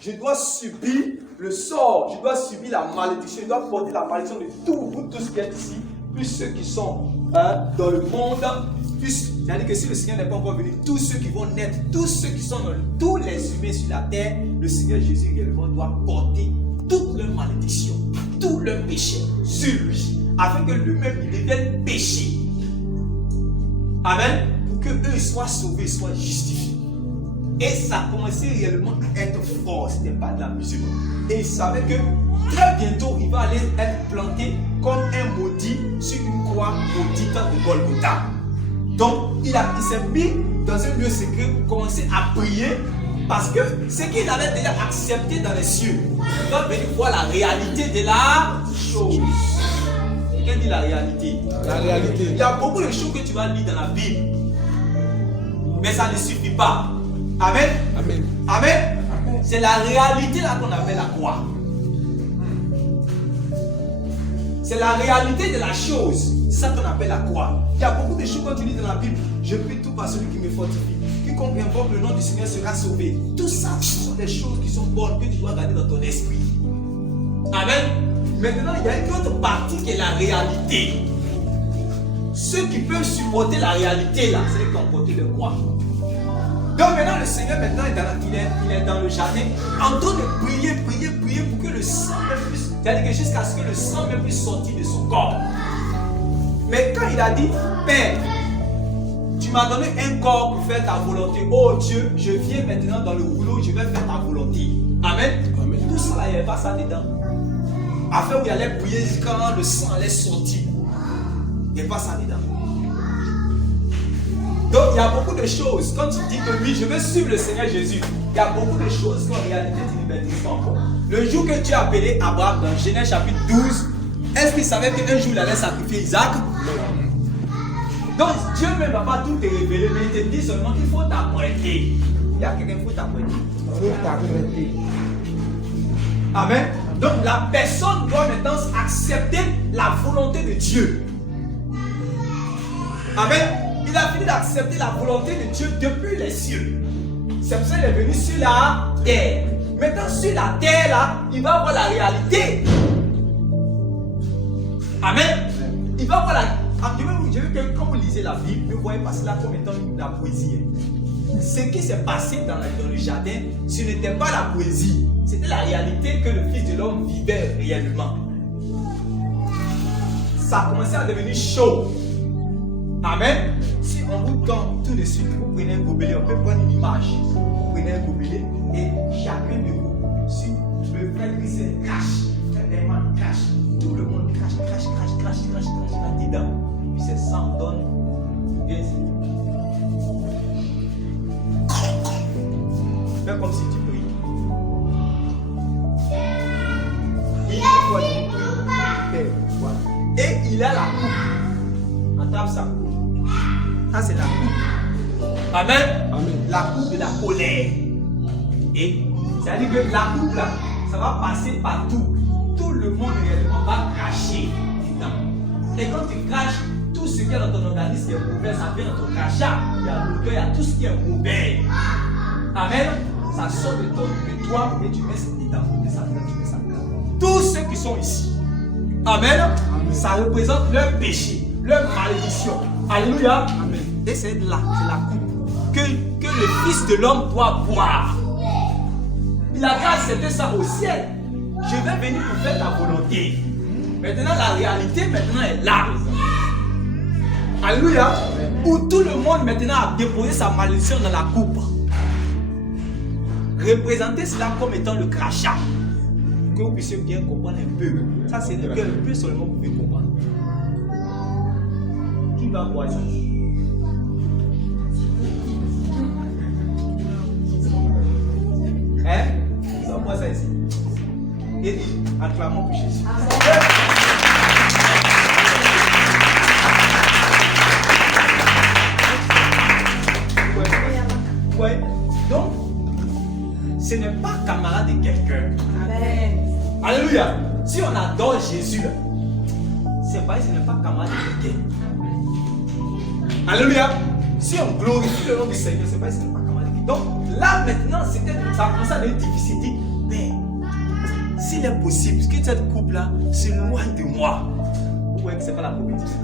je dois subir le sort, je dois subir la malédiction, je dois porter la malédiction de vous tous qui êtes ici, plus ceux qui sont dans le monde, plus, c'est-à-dire que si le Seigneur n'est pas encore venu, tous ceux qui vont naître, tous ceux qui sont tous les humains sur la terre, le Seigneur Jésus également doit porter toute leur malédiction, tout leur péché sur lui, afin que lui-même il devienne péché. Amen. Pour que eux soient sauvés, soient justifiés. Et ça a commencé réellement à être fort, ce n'était pas de la musique. Et il savait que très bientôt il va aller être planté comme un maudit sur une croix maudite de Golgotha. Donc il s'est mis dans un lieu secret pour commencer à prier, parce que ce qu'il avait déjà accepté dans les cieux, il va venir voir la réalité de la chose. Quelle dit la réalité? La réalité. Il y a beaucoup de choses que tu vas lire dans la Bible, mais ça ne suffit pas. Amen. Amen. Amen. C'est la réalité là qu'on appelle la croix. C'est la réalité de la chose. C'est ça qu'on appelle la croix. Il y a beaucoup de choses quand tu lis dans la Bible. Je prie tout par celui qui me fortifie. Quiconque invoque le nom du Seigneur sera sauvé. Tout ça, ce sont des choses qui sont bonnes que tu dois garder dans ton esprit. Amen. Maintenant, il y a une autre partie qui est la réalité. Ceux qui peuvent supporter la réalité là, c'est ceux qui ont porté le croix. Donc maintenant, le Seigneur maintenant il est dans le jardin en train de prier pour que le sang ne puisse, c'est-à-dire que jusqu'à ce que le sang ne puisse sortir de son corps. Mais quand il a dit, Père, tu m'as donné un corps pour faire ta volonté. Oh Dieu, je viens maintenant dans le rouleau, je vais faire ta volonté. Amen. Amen. Tout ça là, il n'y avait pas ça dedans. Afin où il allait prier quand le sang allait sortir. Il n'y avait pas ça dedans. Donc il y a beaucoup de choses. Quand tu dis que oui, je veux suivre le Seigneur Jésus, il y a beaucoup de choses qu'en réalité tu ne maîtrises pas encore. Le jour que tu as appelé Abraham dans Genèse chapitre 12, est-ce qu'il savait qu'un jour il allait sacrifier Isaac? Donc Dieu même ne va pas tout te révéler, mais il te dit seulement qu'il faut t'apprêter. Il y a quelqu'un qui faut t'apprêter. Amen. Donc la personne doit maintenant accepter la volonté de Dieu. Amen. Il a fini d'accepter la volonté de Dieu depuis les cieux. C'est pour ça qu'il est venu sur la terre. Maintenant sur la terre là, il va voir la réalité. Amen. Il va voir la... Je veux que quand vous lisez la Bible, vous voyez passer là comme étant la poésie. Ce qui s'est passé dans le jardin, ce n'était pas la poésie. C'était la réalité que le Fils de l'homme vivait réellement. Ça a commencé à devenir chaud. Amen. Si on vous donne tout de suite, vous prenez un gobelet, on peut prendre une image. Vous prenez un gobelet et chacun de vous, si le frère Christ crache, vraiment crache, tout le monde crache là-dedans. Puis c'est sang donne. Viens ici. Fais comme si tu pries. Et il a la coupe. Attrape ça. Ça c'est la coupe. Amen. Amen. La coupe de la colère. Et c'est-à-dire que la coupe là, ça va passer partout. Tout le monde réellement va cracher dedans. Et quand tu craches, tout ce qui est dans ton organisme qui est mauvais, ça vient dans ton crachat. Il y a l'odeur, il y a tout ce qui est mauvais. Amen. Ça sort de toi et tu mets ça dedans. Et ça vient, tu mets ça dedans. Tous ceux qui sont ici. Amen. Amen. Ça représente leur péché, leur malédiction. Alléluia. Amen. Et c'est là, c'est la coupe que le Fils de l'homme doit boire. Il a accepté ça au ciel. Je vais venir pour faire ta volonté. Maintenant, la réalité maintenant est là. Alléluia. Où tout le monde maintenant a déposé sa malédiction dans la coupe. Représentez cela comme étant le crachat. Que vous puissiez bien comprendre un peu. Ça, c'est un peu seulement vous pouvez comprendre. Qui va boire ça? Hein? Qui va boire ça ici? Et acclamons pour Jésus. Ouais. Donc, ce n'est pas camarade de quelqu'un. Amen. Alléluia. Si on adore Jésus, c'est pas, ce n'est pas camarade de quelqu'un. Alléluia. Si on glorifie le nom du Seigneur, c'est pas, ce n'est pas camarade de quelqu'un. Donc là maintenant, ça a commencé à devenir difficile. Dit, mais s'il est possible que cette couple-là s'éloigne de moi, vous voyez que ce n'est pas la compétition.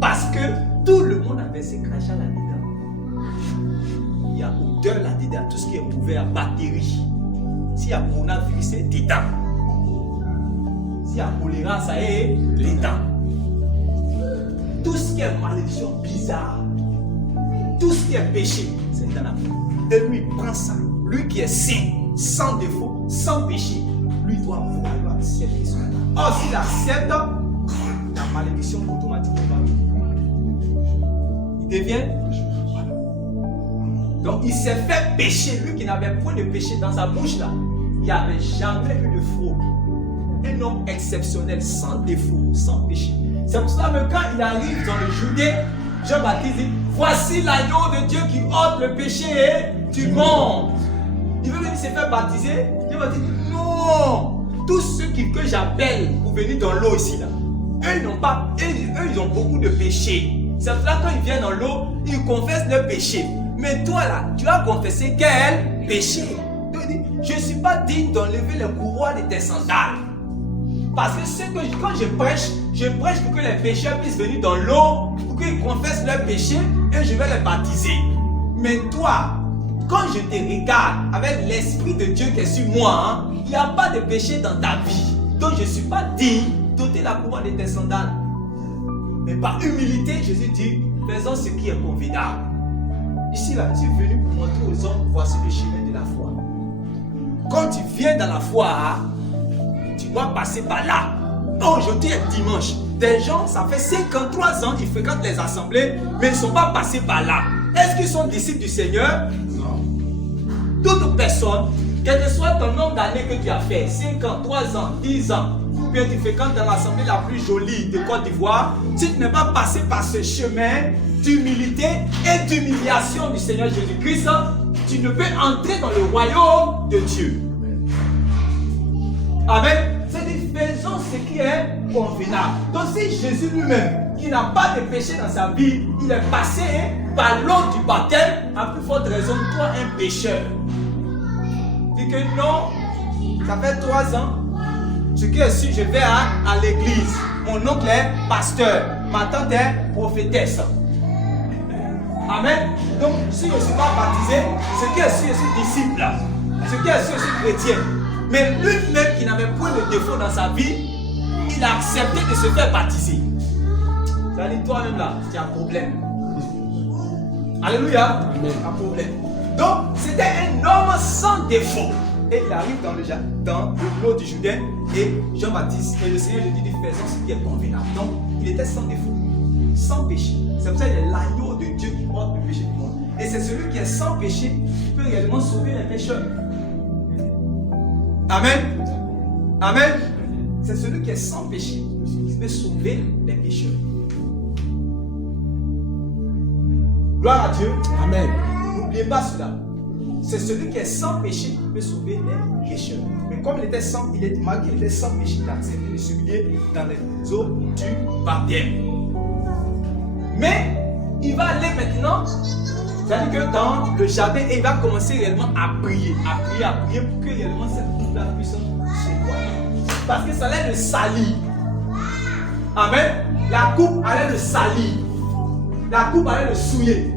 Parce que tout le monde avait ses crachats là-dedans. Il y a odeur là-dedans, tout ce qui est ouvert, batterie. S'il y a coronavirus, c'est dedans. S'il y a choléra, ça est dedans. Tout ce qui est malédiction bizarre, tout ce qui est péché, c'est dans la foi. Et lui, il prend ça. Lui qui est saint, sans défaut, sans péché, lui doit voir, il doit accepter ça. Or, s'il accepte, la malédiction automatiquement va venir. Il devient. Donc, il s'est fait pécher. Lui qui n'avait point de péché dans sa bouche, là, il n'y avait jamais eu de fraude. Un homme exceptionnel, sans défaut, sans péché. C'est pour cela que quand il arrive dans le Judée, Jean-Baptiste dit, voici l'agneau de Dieu qui ôte le péché du monde. Il veut venir se faire baptiser. Jean-Baptiste dit, non. Tous ceux que j'appelle pour venir dans l'eau ici, là, eux, ils ont beaucoup de péchés. C'est pour cela que quand ils viennent dans l'eau, ils confessent leur péché. Mais toi là, tu as confessé quel péché? Donc il dit, je ne suis pas digne d'enlever le courroie de tes sandales. Parce que quand je prêche pour que les pécheurs puissent venir dans l'eau, pour qu'ils confessent leurs péchés et je vais les baptiser. Mais toi, quand je te regarde avec l'Esprit de Dieu qui est sur moi, il n'y a pas de péché dans ta vie. Donc je ne suis pas digne d'ôter la courroie de tes sandales. Mais par humilité, Jésus dit, faisons ce qui est convenable. Ici, là, je suis venu pour montrer aux hommes, voici le chemin de la foi. Quand tu viens dans la foi, tu dois passer par là. Aujourd'hui est dimanche. Des gens, ça fait 53 ans, ils fréquentent les assemblées, mais ils ne sont pas passés par là. Est-ce qu'ils sont disciples du Seigneur? Non. Toute personne, quel que soit ton nombre d'années que tu as fait, 5 ans, 3 ans, 10 ans, ou bien tu fréquentes dans l'assemblée la plus jolie de Côte d'Ivoire, si tu n'es pas passé par ce chemin d'humilité et d'humiliation du Seigneur Jésus-Christ, tu ne peux entrer dans le royaume de Dieu. Amen. C'est-à-dire, faisons ce qui est convenable. Donc si Jésus lui-même, qui n'a pas de péché dans sa vie, il est passé par l'eau du baptême, à plus forte raison, toi un pécheur. Dis que non, ça fait 3 ans, ce qui est sûr, je vais à l'église. Mon oncle est pasteur, ma tante est prophétesse. Amen. Donc, si je ne suis pas baptisé, ce qui est sûr, je suis disciple. Ce qui est sûr, je suis chrétien. Mais lui-même qui n'avait point de défaut dans sa vie, il a accepté de se faire baptiser. C'est-à-dire, toi-même là, tu as un problème. Alléluia. Un problème. Donc, c'était un homme sans défaut. Et il arrive dans l'eau du Jourdain et Jean-Baptiste et le Seigneur lui dit, faisons ce qui est convenable. Donc, il était sans défaut, sans péché. C'est pour ça qu'il est l'agneau de Dieu qui porte le péché du monde. Et c'est celui qui est sans péché qui peut réellement sauver les pécheurs. Amen. Amen. C'est celui qui est sans péché qui peut sauver les pécheurs. Gloire à Dieu. Amen. N'oubliez pas cela. C'est celui qui est sans péché qui peut sauver les pécheurs. Mais comme il était sans, malgré qu'il était sans péché, il a accepté de s'humilier dans les eaux du baptême. Mais il va aller maintenant, c'est-à-dire que dans le jardin, il va commencer réellement à prier pour que réellement cette coupe-là puisse se voir. Parce que ça allait le salir. Amen. La coupe allait le salir. La coupe allait le souiller.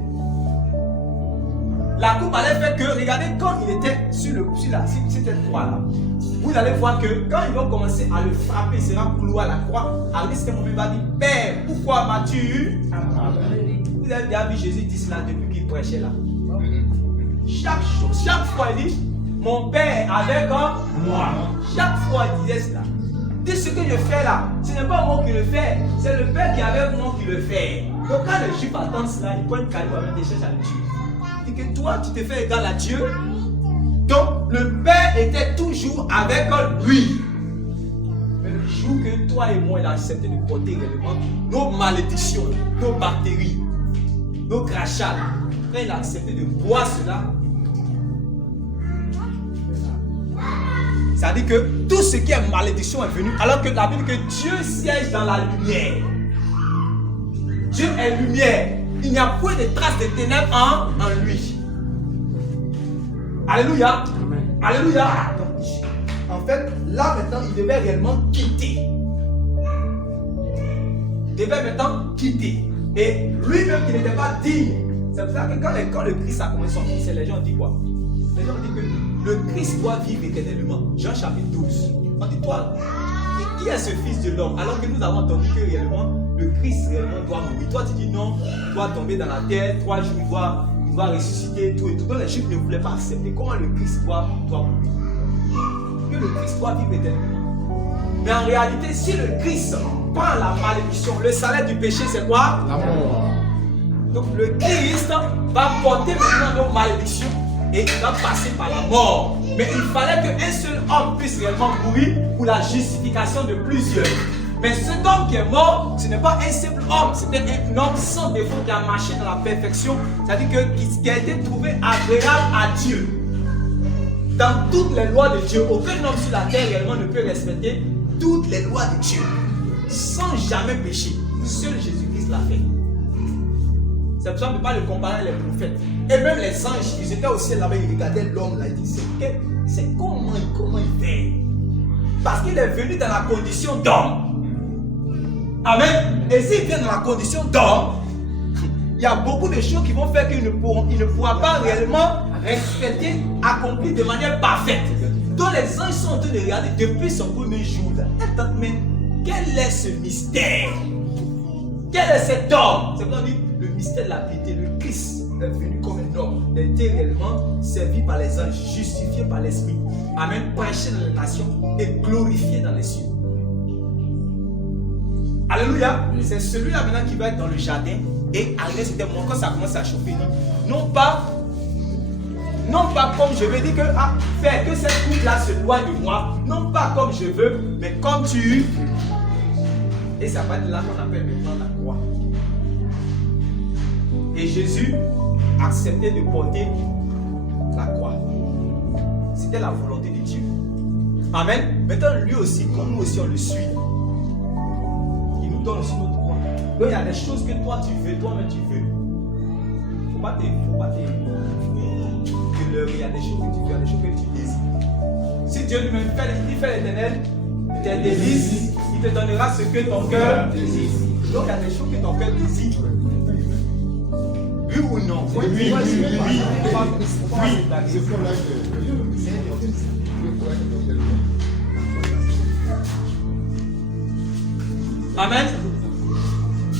La coupe allait faire que, regardez, quand il était sur cette croix-là, vous allez voir que quand ils vont commencer à le frapper, il sera cloué à la croix. À ce moment, il va dire, Père, pourquoi m'as-tu abandonné? Vous avez déjà vu Jésus dire cela depuis qu'il prêchait là. Chaque fois, il dit, mon Père avec moi. Chaque fois, il disait cela. Dis ce que je fais là, ce n'est pas moi qui le fais, c'est le Père qui est avec moi qui le fait. Donc quand les Juifs attendent cela, ils prennent caillou avec des cherchent à le tuer. Dit que toi, tu te fais égal à Dieu. Donc le Père était toujours avec lui. Mais le jour que toi et moi, il a accepté de porter réellement nos malédictions, nos bactéries, nos crachats, quand il a accepté de boire cela, ça dit que tout ce qui est malédiction est venu, alors que la Bible dit que Dieu siège dans la lumière. Dieu est lumière. Il n'y a point de traces de ténèbres en lui. Alléluia. Amen. Alléluia. Donc, en fait, là maintenant, il devait réellement quitter. Il devait maintenant quitter. Et lui-même qui n'était pas digne. C'est pour ça que quand le Christ a commencé son ministère, les gens ont dit quoi? Les gens ont dit que le Christ doit vivre éternellement. Jean chapitre 12. On dit, toi, qui est ce fils de l'homme? Alors que nous avons entendu que réellement, le Christ réellement doit mourir. Toi, tu dis non, il doit tomber dans la terre, 3 jours, il doit ressusciter, tout et tout. Donc les Juifs ne voulaient pas accepter comment le Christ doit mourir. Que le Christ doit vivre éternellement. Mais en réalité, si le Christ prend la malédiction, le salaire du péché, c'est quoi? La mort. Donc le Christ va porter maintenant nos malédictions et il va passer par la mort. Mais il fallait qu'un seul homme puisse réellement mourir pour la justification de plusieurs. Mais cet homme qui est mort, ce n'est pas un simple homme, c'était un homme sans défaut qui a marché dans la perfection, c'est-à-dire qui a été trouvé agréable à Dieu. Dans toutes les lois de Dieu, aucun homme sur la terre réellement ne peut respecter toutes les lois de Dieu sans jamais pécher. Seul Jésus-Christ l'a fait. C'est pour ça qu'on ne peut pas le comparer les prophètes. Et même les anges, ils étaient au ciel là-bas, ils regardaient l'homme là, ils disaient, c'est comment il fait? Parce qu'il est venu dans la condition d'homme. Amen. Et s'il vient dans la condition d'homme, il y a beaucoup de choses qui vont faire qu'il ne pourra pas réellement respecter, accomplir de manière parfaite. Donc les anges sont en train de regarder depuis son premier jour là. Mais quel est ce mystère? Quel est cet homme? C'est pour dire le mystère de la piété. Le Christ est venu comme un homme, il a été réellement servi par les anges, justifié par l'Esprit. Amen. Prêché dans les nations et glorifié dans les cieux. Alléluia. C'est celui-là maintenant qui va être dans le jardin et arriver, c'était moi quand ça commence à chauffer. Non pas comme je veux dire que fais que cette coupe-là se loigne de moi. Non pas comme je veux, mais comme tu. Et ça va être là qu'on appelle maintenant la croix. Et Jésus acceptait de porter la croix. C'était la volonté de Dieu. Amen. Maintenant, lui aussi, comme nous aussi, on le suit. Il nous donne aussi notre croix. Donc, il y a des choses que toi, tu veux, toi-même, tu veux. Il ne faut pas te il y a des choses que tu veux, il y a des choses que tu désires. Si Dieu lui-même fait l'éternel, tes délices, il te donnera ce que ton cœur désire. Donc il y a des choses que ton cœur désire. Oui ou non? Oui. Amen.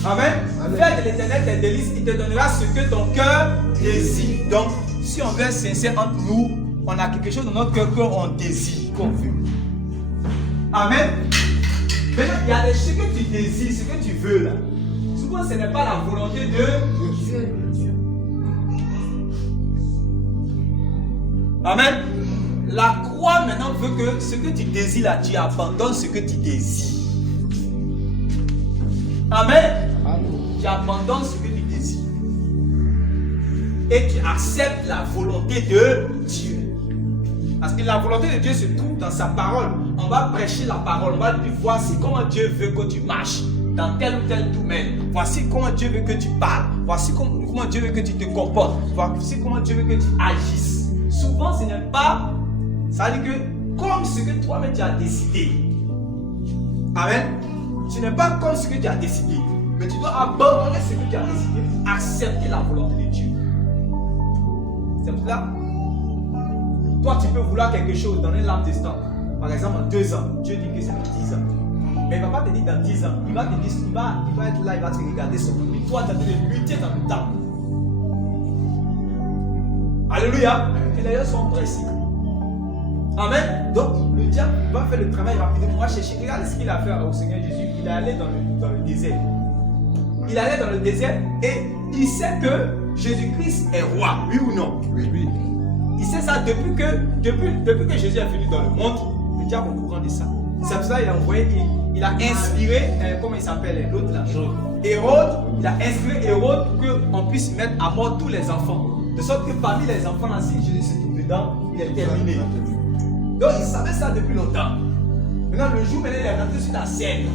Amen. Fais de l'éternel tes délices, il te donnera ce que ton cœur désire. Donc, si on veut être sincère entre nous, on a quelque chose dans notre cœur qu'on désire, qu'on veut. Amen. Mais il y a des choses que tu désires, ce que tu veux là. Souvent, ce n'est pas la volonté de Dieu. Amen. La croix maintenant veut que ce que tu désires là, tu abandonnes ce que tu désires. Amen. Tu abandonnes ce que tu désires. Et tu acceptes la volonté de Dieu. Parce que la volonté de Dieu se trouve dans sa parole. On va prêcher la parole. On va dire voici comment Dieu veut que tu marches dans tel ou tel domaine. Voici comment Dieu veut que tu parles. Voici comment Dieu veut que tu te comportes. Voici comment Dieu veut que tu agisses. Souvent, ce n'est pas. Ça veut dire que comme ce que toi-même tu as décidé. Amen. Ce n'est pas comme ce que tu as décidé. Mais tu dois abandonner ce que tu as décidé pour accepter la volonté de Dieu. C'est pour cela. Toi, tu peux vouloir quelque chose dans un laps de temps. Par exemple, en 2 ans. Dieu dit que c'est dans 10 ans. Mais il ne va pas te dire dans 10 ans. Il va te dire, il va être là, il va te regarder son nom. Et toi, tu as de lutter dans le temps. Alléluia. Et les gens sont pressés. Amen. Donc, le diable va faire le travail rapidement. Moi, chercher. Regarde ce qu'il a fait au Seigneur Jésus. Il est allé dans le désert. Il allait dans le désert et il sait que Jésus-Christ est roi. Oui ou non? Oui. Il sait ça depuis que Jésus est venu dans le monde. Le diable est au courant de ça. C'est pour ça qu'il a envoyé, il a inspiré, comment il s'appelle l'autre là? Hérode. Il a inspiré Hérode pour qu'on puisse mettre à mort tous les enfants. De sorte que parmi les enfants là, si Jésus se trouve dedans, il est terminé. Donc il savait ça depuis longtemps. Maintenant, le jour où il est rentré sur la scène,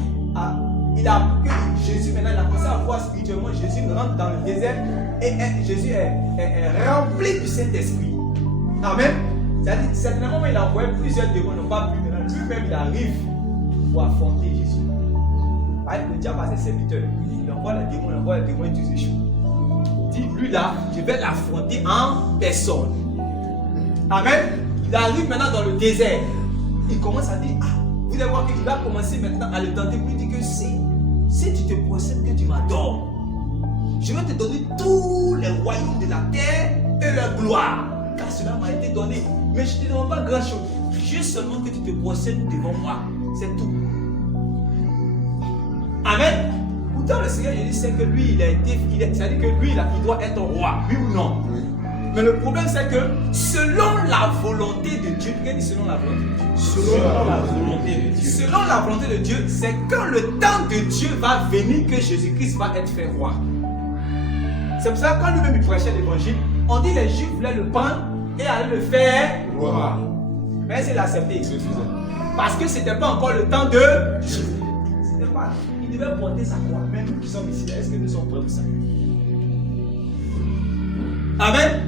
il a que Jésus, maintenant, il a commencé à voir spirituellement. Jésus rentre dans le désert et Jésus est rempli du Saint-Esprit. Amen. C'est-à-dire, certainement, il a envoyé plusieurs démons, non pas plus maintenant. Lui-même, il arrive pour affronter Jésus. Le diable a ses serviteurs. Il envoie les démons, et tous échouent. Il dit, lui là, je vais l'affronter en personne. Amen. Il arrive maintenant dans le désert. Il commence à dire, vous allez voir qu'il va commencer maintenant à le tenter pour lui dire que si tu te procèdes que tu m'adores, je vais te donner tous les royaumes de la terre et leur gloire. Car cela m'a été donné. Mais je ne te demande pas grand chose. Juste seulement que tu te procèdes devant moi. C'est tout. Amen. Pourtant le Seigneur Jésus sait que lui, c'est-à-dire que lui, il doit être roi. Oui ou non? Oui. Mais le problème c'est que selon la volonté de Dieu, regardez selon la volonté de Dieu. Selon la volonté de Dieu. Selon la volonté de Dieu, c'est quand le temps de Dieu va venir que Jésus-Christ va être fait roi. C'est pour ça que quand lui-même il prêchait l'évangile, on dit les Juifs voulaient le prendre et aller le faire roi. Mais il a accepté. Parce que ce n'était pas encore le temps de Dieu. C'était pas. Il devait porter sa croix. Mais nous qui sommes ici, est-ce que nous sommes prêts pour ça? Amen.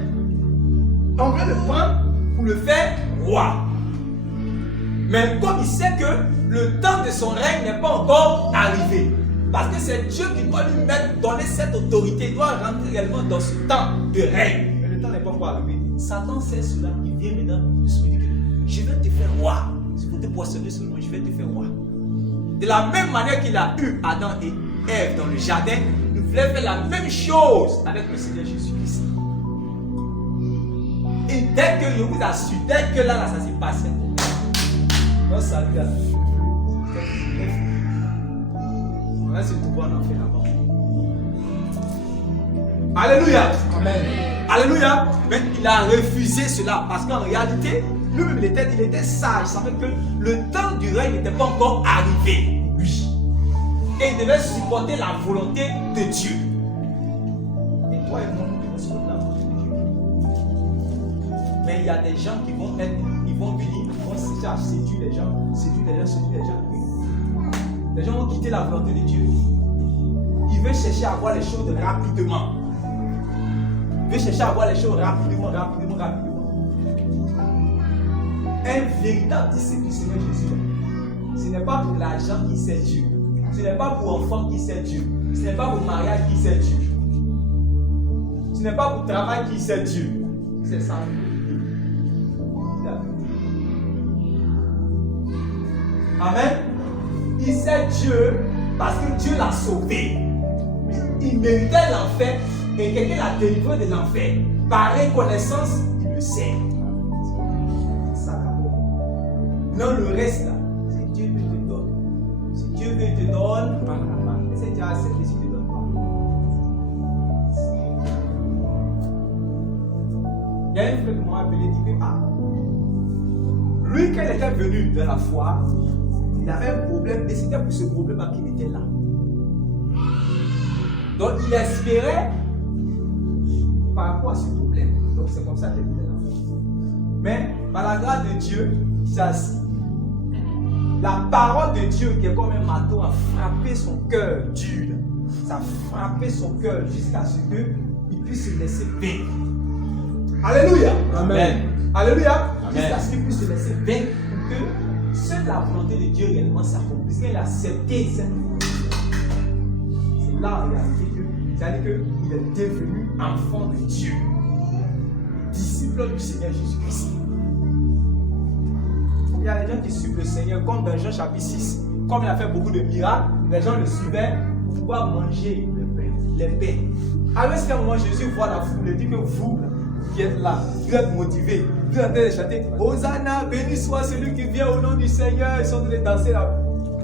On veut le prendre pour le faire roi. Mais comme il sait que le temps de son règne n'est pas encore arrivé, parce que c'est Dieu qui doit lui donner cette autorité, il doit rentrer réellement dans ce temps de règne. Mais le temps n'est pas encore arrivé. Satan sait cela, il vient maintenant, il se dit que je vais te faire roi. Si vous te poissonnez seulement, je vais te faire roi. De la même manière qu'il a eu Adam et Ève dans le jardin, il voulait faire la même chose avec le Seigneur Jésus-Christ. Et dès que je vous assure, dès que là, ça s'est passé, non, salut là. On a ce pouvoir d'en faire là-bas. Alléluia. Amen. Alléluia. Mais il a refusé cela parce qu'en réalité, lui-même il était sage. Il savait que le temps du règne n'était pas encore arrivé. Oui. Et il devait supporter la volonté de Dieu. Et toi et moi, nous devons supporter la volonté de Dieu. Mais il y a des gens qui vont venir, ils vont séduire les gens. Les gens vont quitter la volonté de Dieu. Ils veulent chercher à voir les choses rapidement. Ils veulent chercher à voir les choses rapidement. Un véritable disciple du Seigneur Jésus, ce n'est pas pour l'argent qui sert Dieu. Ce n'est pas pour enfant qui sert Dieu. Ce n'est pas pour mariage qui sert Dieu. Ce n'est pas pour travail qui sert Dieu. C'est ça. Amen. Il sait Dieu parce que Dieu l'a sauvé. Il méritait l'enfer et quelqu'un l'a délivré de l'enfer. Par reconnaissance, il le sait. Ça d'abord. Non, le reste là, c'est Dieu qui te donne. Si Dieu veut te donne, par la main. Et c'est Dieu a accepté si tu ne te donnes pas. Il y a une frère qui m'a appelé et dit que lui, quand il était venu dans la foi, il avait un problème et c'était pour ce problème qu'il était là. Donc il espérait par rapport à ce problème. Donc c'est comme ça qu'il était là. Mais par la grâce de Dieu, il s'est assis. La parole de Dieu qui est comme un marteau a frappé son cœur dur. Ça a frappé son cœur jusqu'à ce qu'il puisse se laisser vaincre. Alléluia. Amen. Alléluia. Jusqu'à ce qu'il puisse se laisser vaincre pour que seule la volonté de Dieu réellement s'accomplisse. Il a accepté cette volonté. C'est là en réalité que c'est-à-dire qu'il est devenu enfant de Dieu, disciple du Seigneur Jésus-Christ. Il y a des gens qui suivent le Seigneur, comme dans Jean chapitre 6, comme il a fait beaucoup de miracles, les gens le suivaient pour pouvoir manger les pains. Alors, à un moment, Jésus voit la foule et dit que vous qui êtes là, vous êtes motivés, vous êtes en train de chanter Hosanna, béni soit celui qui vient au nom du Seigneur, ils sont en train de danser là.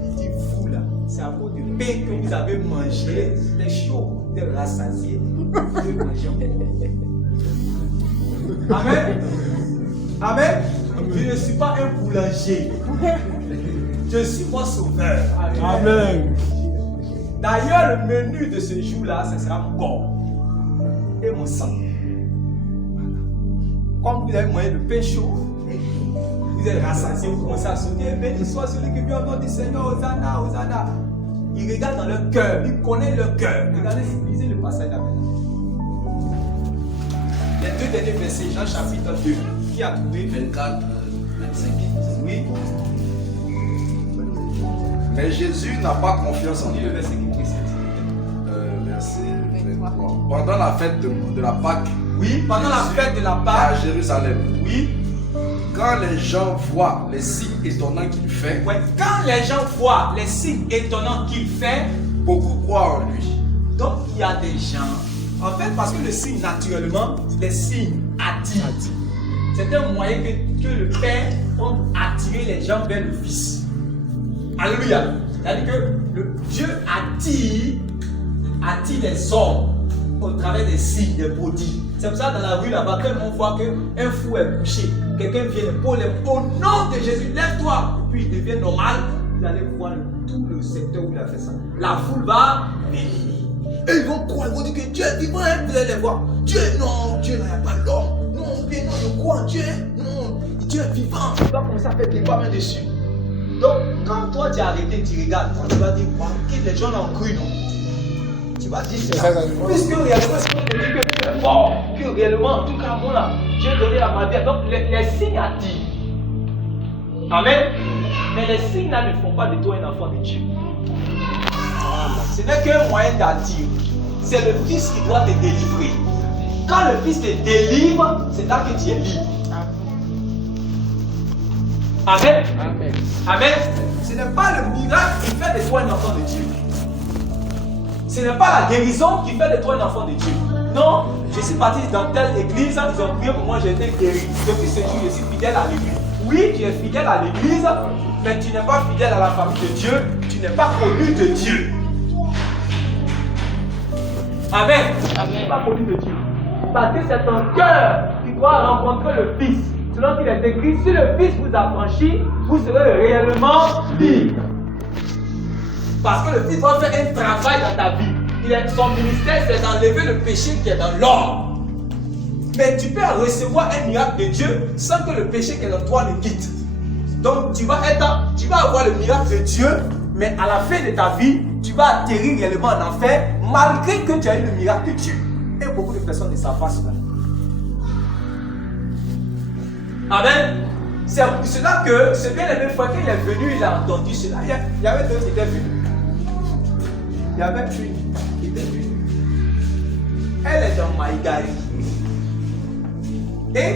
Il dit vous là, c'est à cause du pain que vous avez mangé, c'était chaud, c'était rassasié. Amen. Amen. Je ne suis pas un boulanger. Je suis mon sauveur. Amen. D'ailleurs, le menu de ce jour-là, ce sera mon corps et mon sang. Comme vous avez mangé le pain chaud, vous êtes rassasié, vous commencez à sauter. Béni soit celui qui vient au nom du Seigneur, Hosanna, Hosanna. Il regarde dans leur cœur, il connaît leur cœur. Regardez, lisez le passage là. Les deux derniers versets, Jean chapitre 2. Qui a trouvé? 24, 25. Oui. Mais Jésus n'a pas confiance en On dit lui. le verset qui précède. Verset 23. Pendant la fête de la Pâque, Oui, pendant la fête de la à Pâque. Jérusalem, Oui. quand les gens voient les signes étonnants qu'il fait, Ouais. Quand les gens voient les signes étonnants qu'il fait, beaucoup croient en lui. donc il y a des gens. En fait, parce que le signe, naturellement, les signes attirent. C'est un moyen que le Père compte attirer les gens vers le Fils. Alléluia. C'est-à-dire que Dieu attire les hommes au travers des signes, des prodiges. C'est pour ça dans la rue là-bas, quand on voit qu'un fou est couché, quelqu'un vient pour le au nom de Jésus, lève-toi, puis il devient normal, vous allez voir tout le secteur où il a fait ça. La foule va venir. Et ils vont croire, ils vont dire que Dieu est vivant, hein, vous allez les voir. Dieu, non, Dieu n'a pas l'homme. Non, bien non, je crois en Dieu. Non, Dieu est vivant. Il va commencer à faire des pas main dessus. Donc, quand toi tu as arrêté, tu regardes, tu vas dire, wow, les gens l'ont cru, non? Tu vas dire ça. Puisque réellement, c'est qu'on te dit que tu es fort, que réellement, en tout cas, moi là, Dieu a donné la maladie. Donc, les signes attirent. Amen. Mais les signes là ne font pas de toi un enfant de Dieu. Ce n'est qu'un moyen d'attirer. C'est le Fils qui doit te délivrer. Quand le Fils te délivre, c'est là que tu es libre. Amen. Amen. Amen. Ce n'est pas le miracle qui fait de toi un enfant de Dieu. Ce n'est pas la guérison qui fait de toi un enfant de Dieu. Non, je suis parti dans telle église, ils ont prié pour moi, j'ai été guéri. Depuis ce jour, je suis fidèle à l'église. Oui, tu es fidèle à l'église, mais tu n'es pas fidèle à la famille de Dieu. Tu n'es pas connu de Dieu. Amen. Amen. Tu n'es pas connu de Dieu. Parce que c'est ton cœur qui doit rencontrer le Fils. Selon qu'il est écrit, si le Fils vous affranchit, vous serez réellement libre. Parce que le Fils doit faire un travail dans ta vie. Son ministère, c'est d'enlever le péché qui est dans l'homme. Mais tu peux recevoir un miracle de Dieu sans que le péché qui est dans toi ne quitte. Donc tu vas avoir le miracle de Dieu, mais à la fin de ta vie, tu vas atterrir réellement en enfer, malgré que tu as eu le miracle de Dieu. Et beaucoup de personnes ne savent pas cela. Amen. C'est pour cela que ce bien-aimé frère, quand il est venu, il a entendu cela. Il y avait deux qui étaient venus. Il y avait une qui était venue. Elle est dans Maïgari. Et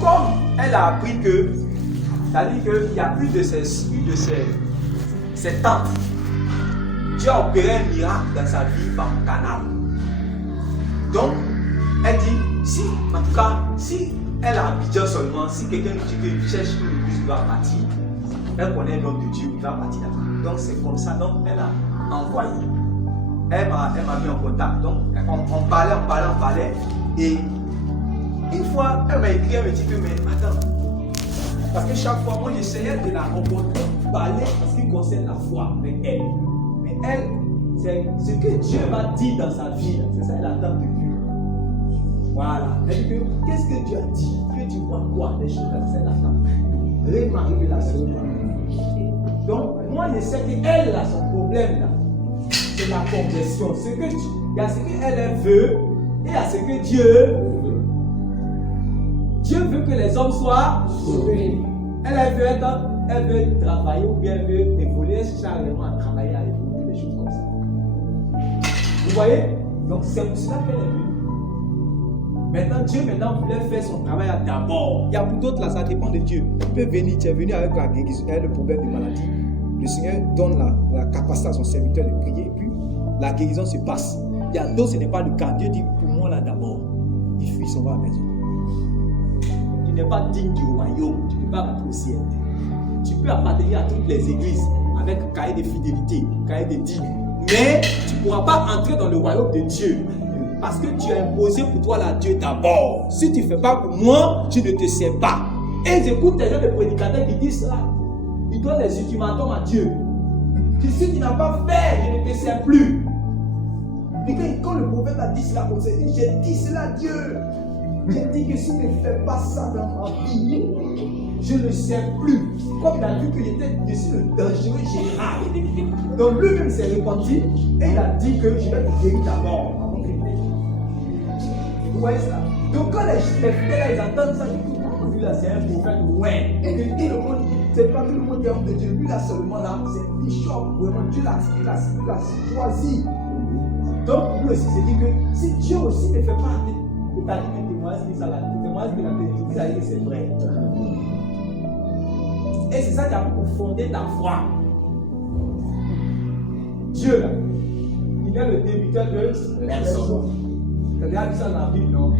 comme elle a appris que, c'est-à-dire qu'il y a une de ses tantes, Dieu a opéré un miracle dans sa vie par le canal. Donc, elle dit, si, en tout cas, si elle a Abidjan seulement, si quelqu'un dit qu'il cherche une église qui va partir, elle connaît un homme de Dieu qui va partir là-bas. Donc c'est comme ça, donc elle a envoyé. Elle m'a mis en contact. Donc on parlait. Et une fois, elle m'a écrit, elle me dit que, mais attends. Parce que chaque fois, moi j'essayais de la rencontrer, parler en ce qui concerne la foi avec elle. Mais elle, c'est ce que Dieu va dire dans sa vie, c'est ça, elle attend depuis. Voilà. Elle dit que, qu'est-ce que Dieu a dit? Que tu vois quoi? Des choses comme ça, elle attend. Vraiment révélation. Donc, moi je sais qu'elle a son problème là. C'est la conversion. Il y a ce qu'elle veut et il y a ce que Dieu veut. Dieu veut que les hommes soient sauvés. Elle veut travailler ou bien elle veut évoluer. Elle cherche réellement à travailler, à évoluer, des choses comme ça. Vous voyez? Donc c'est pour cela qu'elle est venue. Maintenant, Dieu voulait faire son travail d'abord. Il y a pour d'autres là, ça dépend de Dieu. Il peut venir, tu es venu avec la guérison, le problème de maladie. Le Seigneur donne la capacité à son serviteur de prier, et puis la guérison se passe. Il y a d'autres, ce n'est pas le cas. Dieu dit pour moi là d'abord. Il fuit, s'en va à la maison. Tu n'es pas digne du royaume, tu ne peux pas rentrer au ciel. Tu peux appartenir à toutes les églises avec un cahier de fidélité, cahier de dîmes, mais tu ne pourras pas entrer dans le royaume de Dieu. Parce que tu as imposé pour toi là Dieu d'abord. Si tu ne fais pas pour moi, tu ne te sers pas. Et ils écoutent les gens de prédicateurs qui disent cela. Ils donnent des ultimatums à Dieu. Si tu n'as pas fait, je ne te sers plus. Et quand le prophète a dit cela, j'ai dit cela à Dieu. J'ai dit que si tu ne fais pas ça dans ma vie, je ne sers plus. Comme il a vu que je suis le dangereux général. Donc lui-même s'est repenti et il a dit que je vais te guérir d'abord. Vous voyez ça? Donc quand les fidèles là, ils entendent ça, ils disent, lui là, c'est un prophète loin. Et le monde, c'est pas tout le monde est homme de Dieu. Lui là seulement là, c'est bishop. Vraiment, Dieu l'a choisi. Donc, lui aussi, c'est dit que si Dieu aussi ne fait pas de ta vie un témoignage, que la vérité, il a dit que c'est vrai. Et c'est ça qui a pour fonder ta foi. Dieu là, il est le débiteur de personne. Tu as déjà vu ça dans la Bible, non?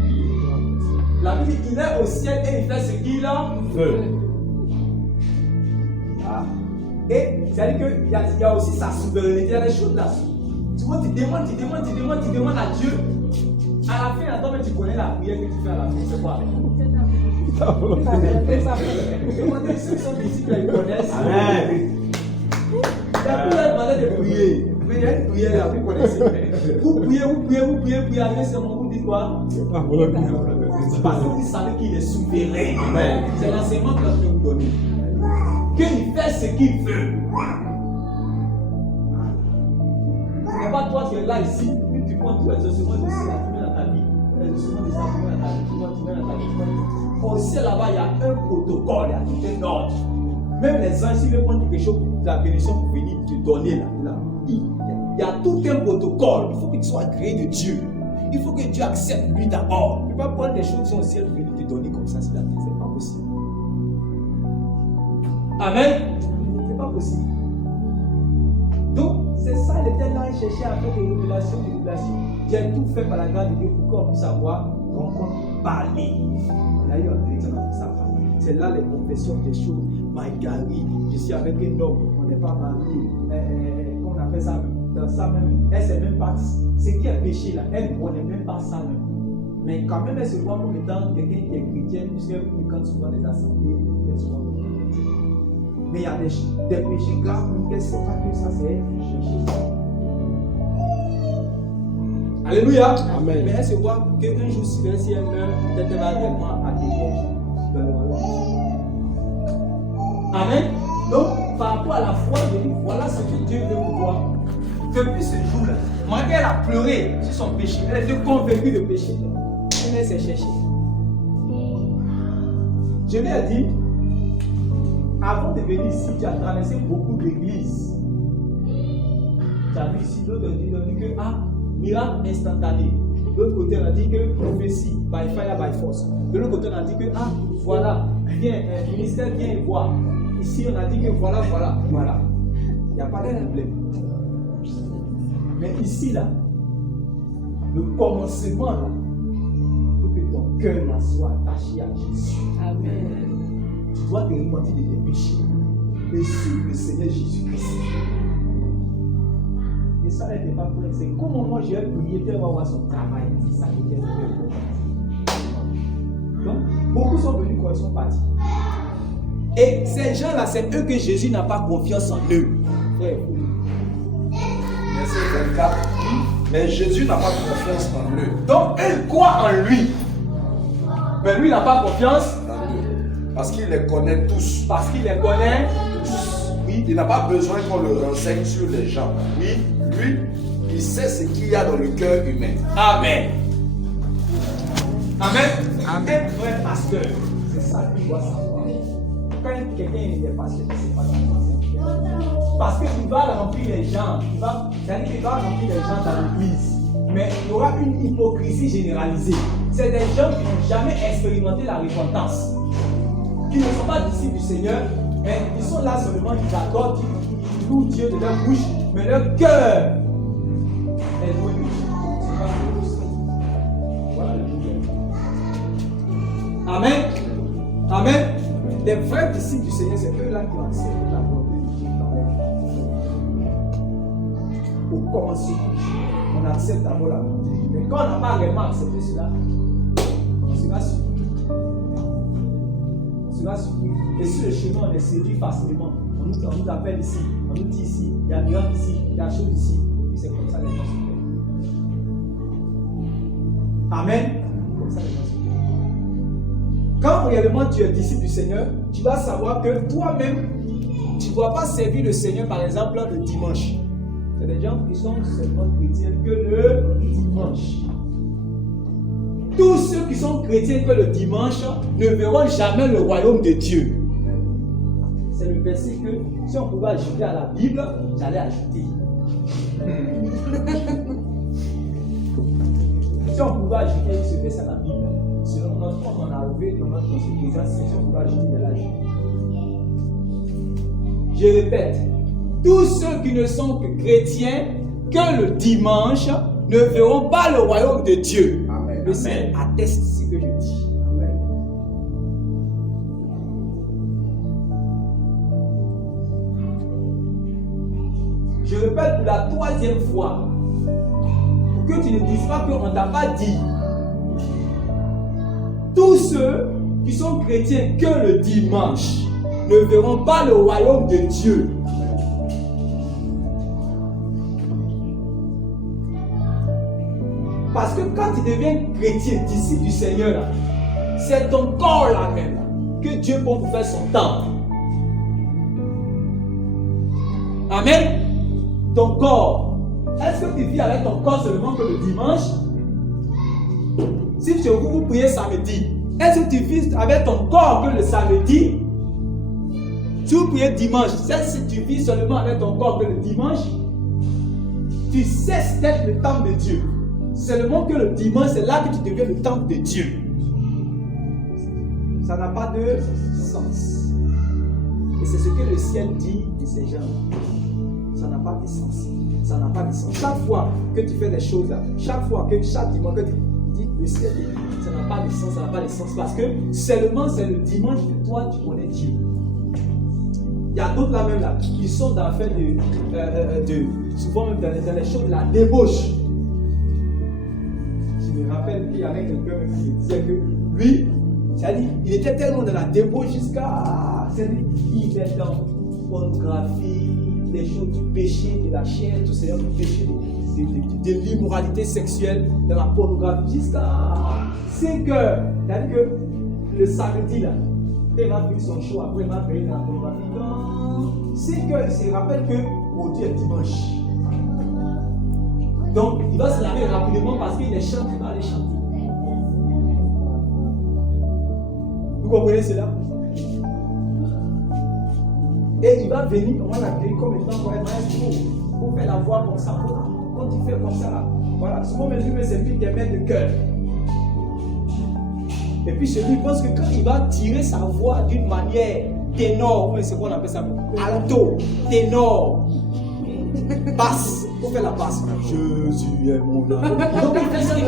La Bible, il est au ciel et il fait ce qu'il veut. Ah. Et c'est-à-dire qu'il y a aussi sa souveraineté, il y a des choses là. Tu vois, tu demandes à Dieu. À la fin, attends, mais tu connais la prière que tu fais à la fin, c'est quoi? Demandez ceux qui sont disciples, ils connaissent. Amen. Il y a plus de demander de prier. Mais il y a une prière là, vous connaissez. Vous priez, avec ce moment, vous dites quoi? Parce que vous savez qu'il est souverain. C'est l'enseignement que je vais vous donner. Qu'il fait ce qu'il veut. Ce n'est pas toi qui es là ici, puis tu prends tous les ossements de ciel, tu mets dans ta vie. Les ossements de ciel, tu mets dans ta vie, tu mets dans ta vie. Au ciel là-bas, il y a un protocole, il y a tout un ordre. Même les anges, s'ils veulent prendre quelque chose, la bénédiction pour venir te donner là. Il y a tout un protocole. Il faut que tu sois agréé de Dieu. Il faut que Dieu accepte lui d'abord. Tu ne peux pas prendre des choses qui sont au ciel pour venir te donner comme ça, c'est pas possible. Amen. C'est pas possible. Donc, c'est ça, il était là, il cherchait à faire des révélations. J'ai tout fait par la grâce de Dieu pour qu'on puisse avoir rencontre, parler. Il a eu un chrétien dans sa famille. C'est là les confessions des choses. Maïgari, je suis avec un homme, on n'est pas marié. On appelle ça dans ça même. Elle sait même pas ce qui est péché là. Elle ne connaît même pas ça même. Mais quand même, elle se voit comme étant quelqu'un qui est chrétien, puisqu'elle fréquente souvent les assemblées, elle se voit comme chrétien. Mais il y a des péchés graves, qu'elle ne sait pas que ça c'est chercher ça. Alléluia. Amen. Mais elle se voit qu'un jour, si elle meurt, peut-être elle va réellement atterrir dans le royaume. Amen. Donc, par rapport à la foi, je dis, voilà ce que Dieu veut pour toi. Depuis ce jour-là, malgré qu'elle a pleuré sur son péché, elle était convaincue de péché. Elle s'est cherchée. Je lui ai dit, avant de venir ici, tu as traversé beaucoup d'églises. Tu as vu ici, l'autre dit que, miracle instantané. De l'autre côté, on a dit que prophétie, by fire, by force. De l'autre côté, on a dit que, voilà, viens, ministère, viens voir. Ici, on a dit que voilà. Il n'y a pas de problème. Mais ici, là, le commencement, là, il faut que ton cœur là, soit attaché à Jésus. Amen. Tu dois te repentir de tes péchés et suivre le Seigneur Jésus-Christ. Et ça n'était pas pour c'est comment moi j'ai prié, Dieu va voir son travail. C'est ça qui est important. Donc, beaucoup sont venus quand ils sont partis. Et ces gens-là, c'est eux que Jésus n'a pas confiance en eux. Verset 24. Mais Jésus n'a pas confiance en eux. Donc, eux croient en lui. Mais lui n'a pas confiance en eux. Parce qu'il les connaît tous. Parce qu'il les connaît tous. Oui. Il n'a pas besoin qu'on le renseigne sur les gens. Oui. Lui, il sait ce qu'il y a dans le cœur humain. Amen. Amen. Amen. Un vrai pasteur, c'est ça qu'il doit savoir. Quand quelqu'un est pasteur, c'est pas ça. Parce qu'il va remplir les gens. C'est-à-dire qu'il va remplir les gens dans l'église. Mais il y aura une hypocrisie généralisée. C'est des gens qui n'ont jamais expérimenté la repentance. Qui ne sont pas disciples du Seigneur, mais ils sont là seulement, ils adorent, ils louent Dieu de leur bouche, mais leur cœur est loin de Dieu. C'est pas ce que vous savez. Voilà le problème. Amen. Amen. Les vrais disciples du Seigneur, c'est eux là qui ont accepté la volonté de Dieu dans leur vie. Au commencement, on accepte d'abord la volonté de Dieu. Mais quand on n'a pas réellement accepté cela, on sera surpris. On sera surpris. Et sur le chemin, on est séduit facilement. On nous appelle ici, on nous dit ici, il y a miracle ici, il y a chose ici. Et puis c'est comme ça les gens se perdent. Amen. Comme ça les gens se perdent. Quand réellement tu es disciple du Seigneur, tu vas savoir que toi-même, tu ne dois pas servir le Seigneur par exemple le dimanche. C'est des gens qui sont seulement chrétiens que le dimanche. tous ceux qui sont chrétiens que le dimanche ne verront jamais le royaume de Dieu. C'est le verset que si on pouvait ajouter à la Bible, j'allais ajouter. Si on pouvait ajouter ce verset à la Bible, selon notre forme, on a arrivé dans notre conséquence, si on pouvait ajouter de l'âge. Je répète, tous ceux qui ne sont que chrétiens que le dimanche ne verront pas le royaume de Dieu. Amen. Le ciel atteste ce que je dis. Amen. Je répète pour la 3e fois, pour que tu ne dises pas qu'on ne t'a pas dit. Tous ceux qui sont chrétiens que le dimanche ne verront pas le royaume de Dieu. Parce que quand tu deviens chrétien, disciple du Seigneur, c'est ton corps là même que Dieu peut pour faire son temple. Amen. Ton corps. Est-ce que tu vis avec ton corps seulement que le dimanche? Si vous priez samedi, est-ce que tu vis avec ton corps que le samedi? Si vous priez dimanche, si tu vis seulement avec ton corps que le dimanche, tu cesses d'être le temple de Dieu. Seulement que le dimanche, c'est là que tu deviens le temple de Dieu. Ça n'a pas de sens. Et c'est ce que le ciel dit de ces gens. Ça n'a pas de sens. Ça n'a pas de sens. Chaque fois que tu fais des choses là, chaque dimanche que tu dis le ciel dit, ça n'a pas de sens, ça n'a pas de sens. Parce que seulement c'est le dimanche que toi tu connais Dieu. Il y a d'autres là même là qui sont dans le fait souvent même dans les choses de la débauche. Je me rappelle qu'il y avait quelqu'un qui disait que lui, c'est-à-dire, il était tellement dans la débauche jusqu'à. C'est-à-dire, il est dans la pornographie, les choses du péché, de la chair, tout ce du péché, de l'immoralité sexuelle, de la pornographie, jusqu'à 5 heures. C'est-à-dire que le samedi, là, il va faire son show, après il va payer dans la pornographie. Dans 5 heures, il se rappelle que aujourd'hui est dimanche. Donc, il va se laver rapidement parce qu'il est chanté, il va aller chanter. Vous comprenez cela? Et il va venir, on va l'accueillir comme étant pour être maestro. Pour faire la voix comme ça. Quand il fait comme ça, là, voilà. Souvent, mes yeux, c'est lui qui est maître de cœur. Et puis, celui pense que quand il va tirer sa voix d'une manière ténor, c'est quoi on appelle ça? Alto, ténor, basse. On fait la basse. Jésus est mon âme. Donc il fait ça. On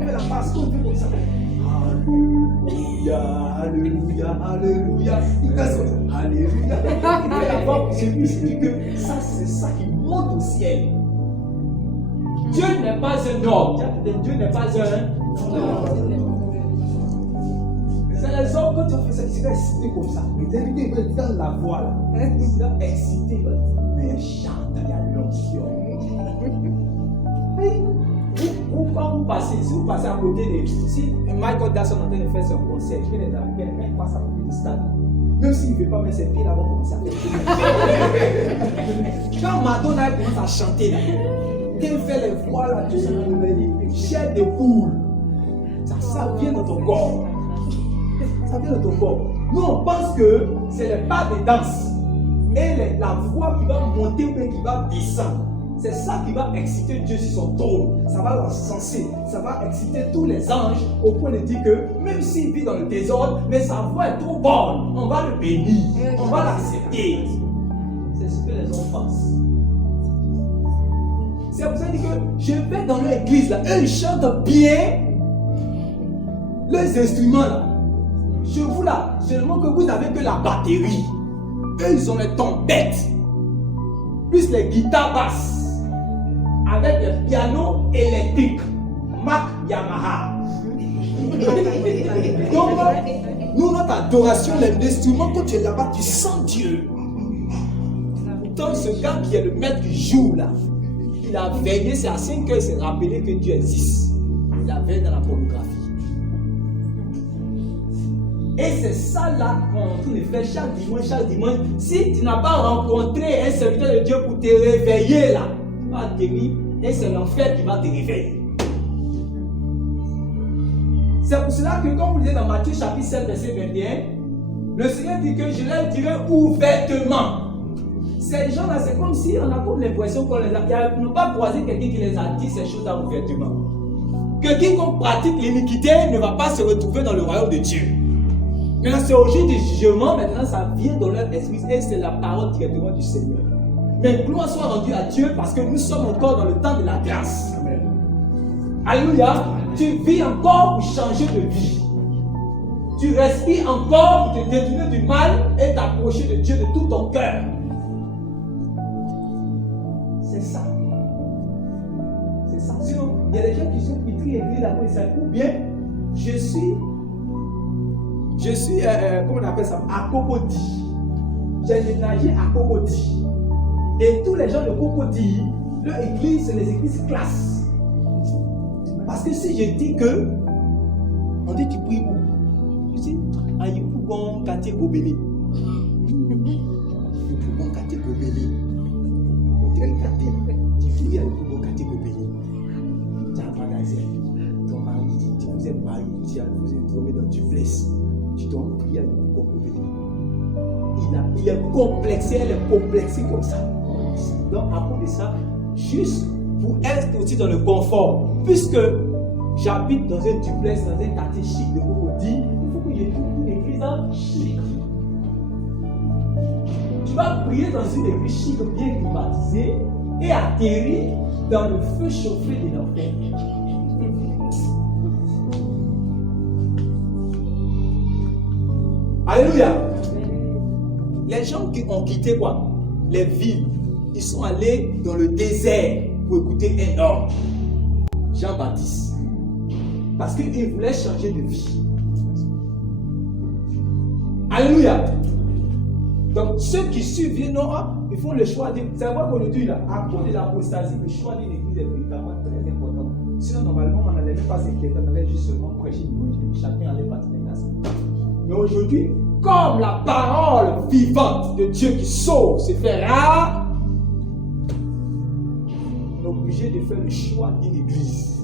fait la basse. On fait comme ça. Alléluia, alléluia, alléluia. Il fait ça. Alléluia. Il fait la voix. Celui qui dit que ça, c'est ça qui monte au ciel. Dieu n'est pas un homme. Dieu n'est pas un homme. C'est les hommes, quand tu fais ça, tu vas exciter comme ça. Il va dans la voix là. Il va exciter. Mais chante, il y a l'onction. Quand vous passez, si vous passez à côté de. Si Michael Jackson est en train de faire son concert, je vais les Américains, les mecs passent à côté du stade. Même s'il ne veut pas mettre ses pieds là, on va commencer à faire. Quand Madonna commence à chanter là, qu'elle fait les voix là, tout ça, les chair de poule, ça vient dans ton corps. Ça vient dans ton corps. Nous on pense que c'est les pas de danse. Et la voix qui va monter ou qui va descendre, c'est ça qui va exciter Dieu sur son trône. Ça va l'encenser, ça va exciter tous les anges au point de dire que même s'il vit dans le désordre, mais sa voix est trop bonne, on va le bénir, on va l'accepter. C'est ce que les hommes pensent. C'est pour ça que je vais dans l'église là, eux ils chantent bien les instruments là. Chez vous là, seulement que vous n'avez que la batterie. Eux, ils ont les trompettes, plus les guitares basses, avec des pianos électriques, Mac Yamaha. Donc, nous, notre adoration, l'instrument, quand tu es là-bas, tu sens Dieu. Pourtant, ce gars qui est le maître du jour, là, il a veillé, c'est à 5 heures, il s'est rappelé que Dieu existe. Il a veillé dans la pornographie. Et c'est ça là qu'on fait chaque dimanche. Si tu n'as pas rencontré un serviteur de Dieu pour te réveiller là, tu vas atterrir et c'est l'enfer qui va te réveiller. C'est pour cela que, comme vous lisez dans Matthieu chapitre 7, verset 21, le Seigneur dit que je leur dirai ouvertement. Ces gens-là, c'est comme si on a comme l'impression qu'on les a. Ils n'ont pas croisé quelqu'un qui les a dit ces choses-là ouvertement. Que quiconque pratique l'iniquité ne va pas se retrouver dans le royaume de Dieu. Maintenant, c'est au jour du jugement, maintenant ça vient dans leur esprit et c'est la parole directement du Seigneur. Mais gloire soit rendue à Dieu parce que nous sommes encore dans le temps de la grâce. Amen. Alléluia. Tu vis encore pour changer de vie. Tu respires encore pour te détourner du mal et t'approcher de Dieu de tout ton cœur. C'est ça. C'est ça. Sinon, il y a des gens qui sont pétris l'église après ça. Ou bien, je suis comment on appelle ça? À Cocody. J'ai déménagé à Cocody. Et tous les gens de Cocody, leur église, c'est les églises classes. Parce que si je dis que, on dit tu pries où? Je dis, ah, il faut qu'on quartier Gobelé. Il faut qu'on quartier Gobelé. Quel quartier? Tu pries à il faut quartier Gobelé. Tu as un magasin. Ton mari dit, tu vous êtes marié, tu vous êtes trouvé dans du blesse. Tu dois prier à il faut qu'on Gobelé. Il est complexé, elle est complexée comme ça. Donc, à cause de ça, juste pour être aussi dans le confort, puisque j'habite dans un duplex, dans un quartier chic de Cocody, il faut qu'il y ait une église chic. Tu vas prier dans une église chic, bien climatisée, et atterrir dans le feu chauffé de l'enfer. Alléluia. Les gens qui ont quitté quoi? Les villes. Ils sont allés dans le désert pour écouter un homme, Jean-Baptiste. Parce qu'il voulait changer de vie. Alléluia. Donc ceux qui suivent, non, ils font le choix de. C'est vrai qu'aujourd'hui, là, à cause de l'apostasie, le choix d'une église est vraiment très important. Sinon, normalement, on n'allait pas s'inquiéter, on allait juste seulement prêcher l'évangile. Chacun allait partir des classes. Mais aujourd'hui, comme la parole vivante de Dieu qui sauve se fait rare, on est obligé de faire le choix d'une église.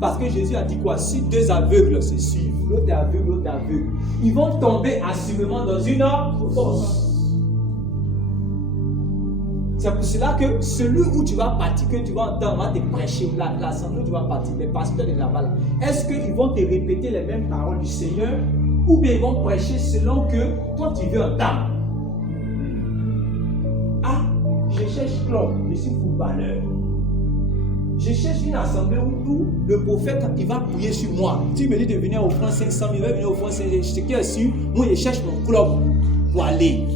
Parce que Jésus a dit quoi? Si deux aveugles se suivent, l'autre est aveugle, l'autre est aveugle, ils vont tomber assurément dans une fosse. C'est pour cela que celui où tu vas partir, que tu vas entendre, va te prêcher, l'assemblée où tu vas partir, les pasteurs de là-bas, là, est-ce qu'ils vont te répéter les mêmes paroles du Seigneur ou bien ils vont prêcher selon que toi tu veux entendre? Ah, je cherche club, je suis footballeur. Je cherche une assemblée où le prophète, il va prier sur moi. Tu me dis de venir offrir 500 000, il va venir offrir 500 000. Je te dis sûr, moi je cherche mon club pour aller.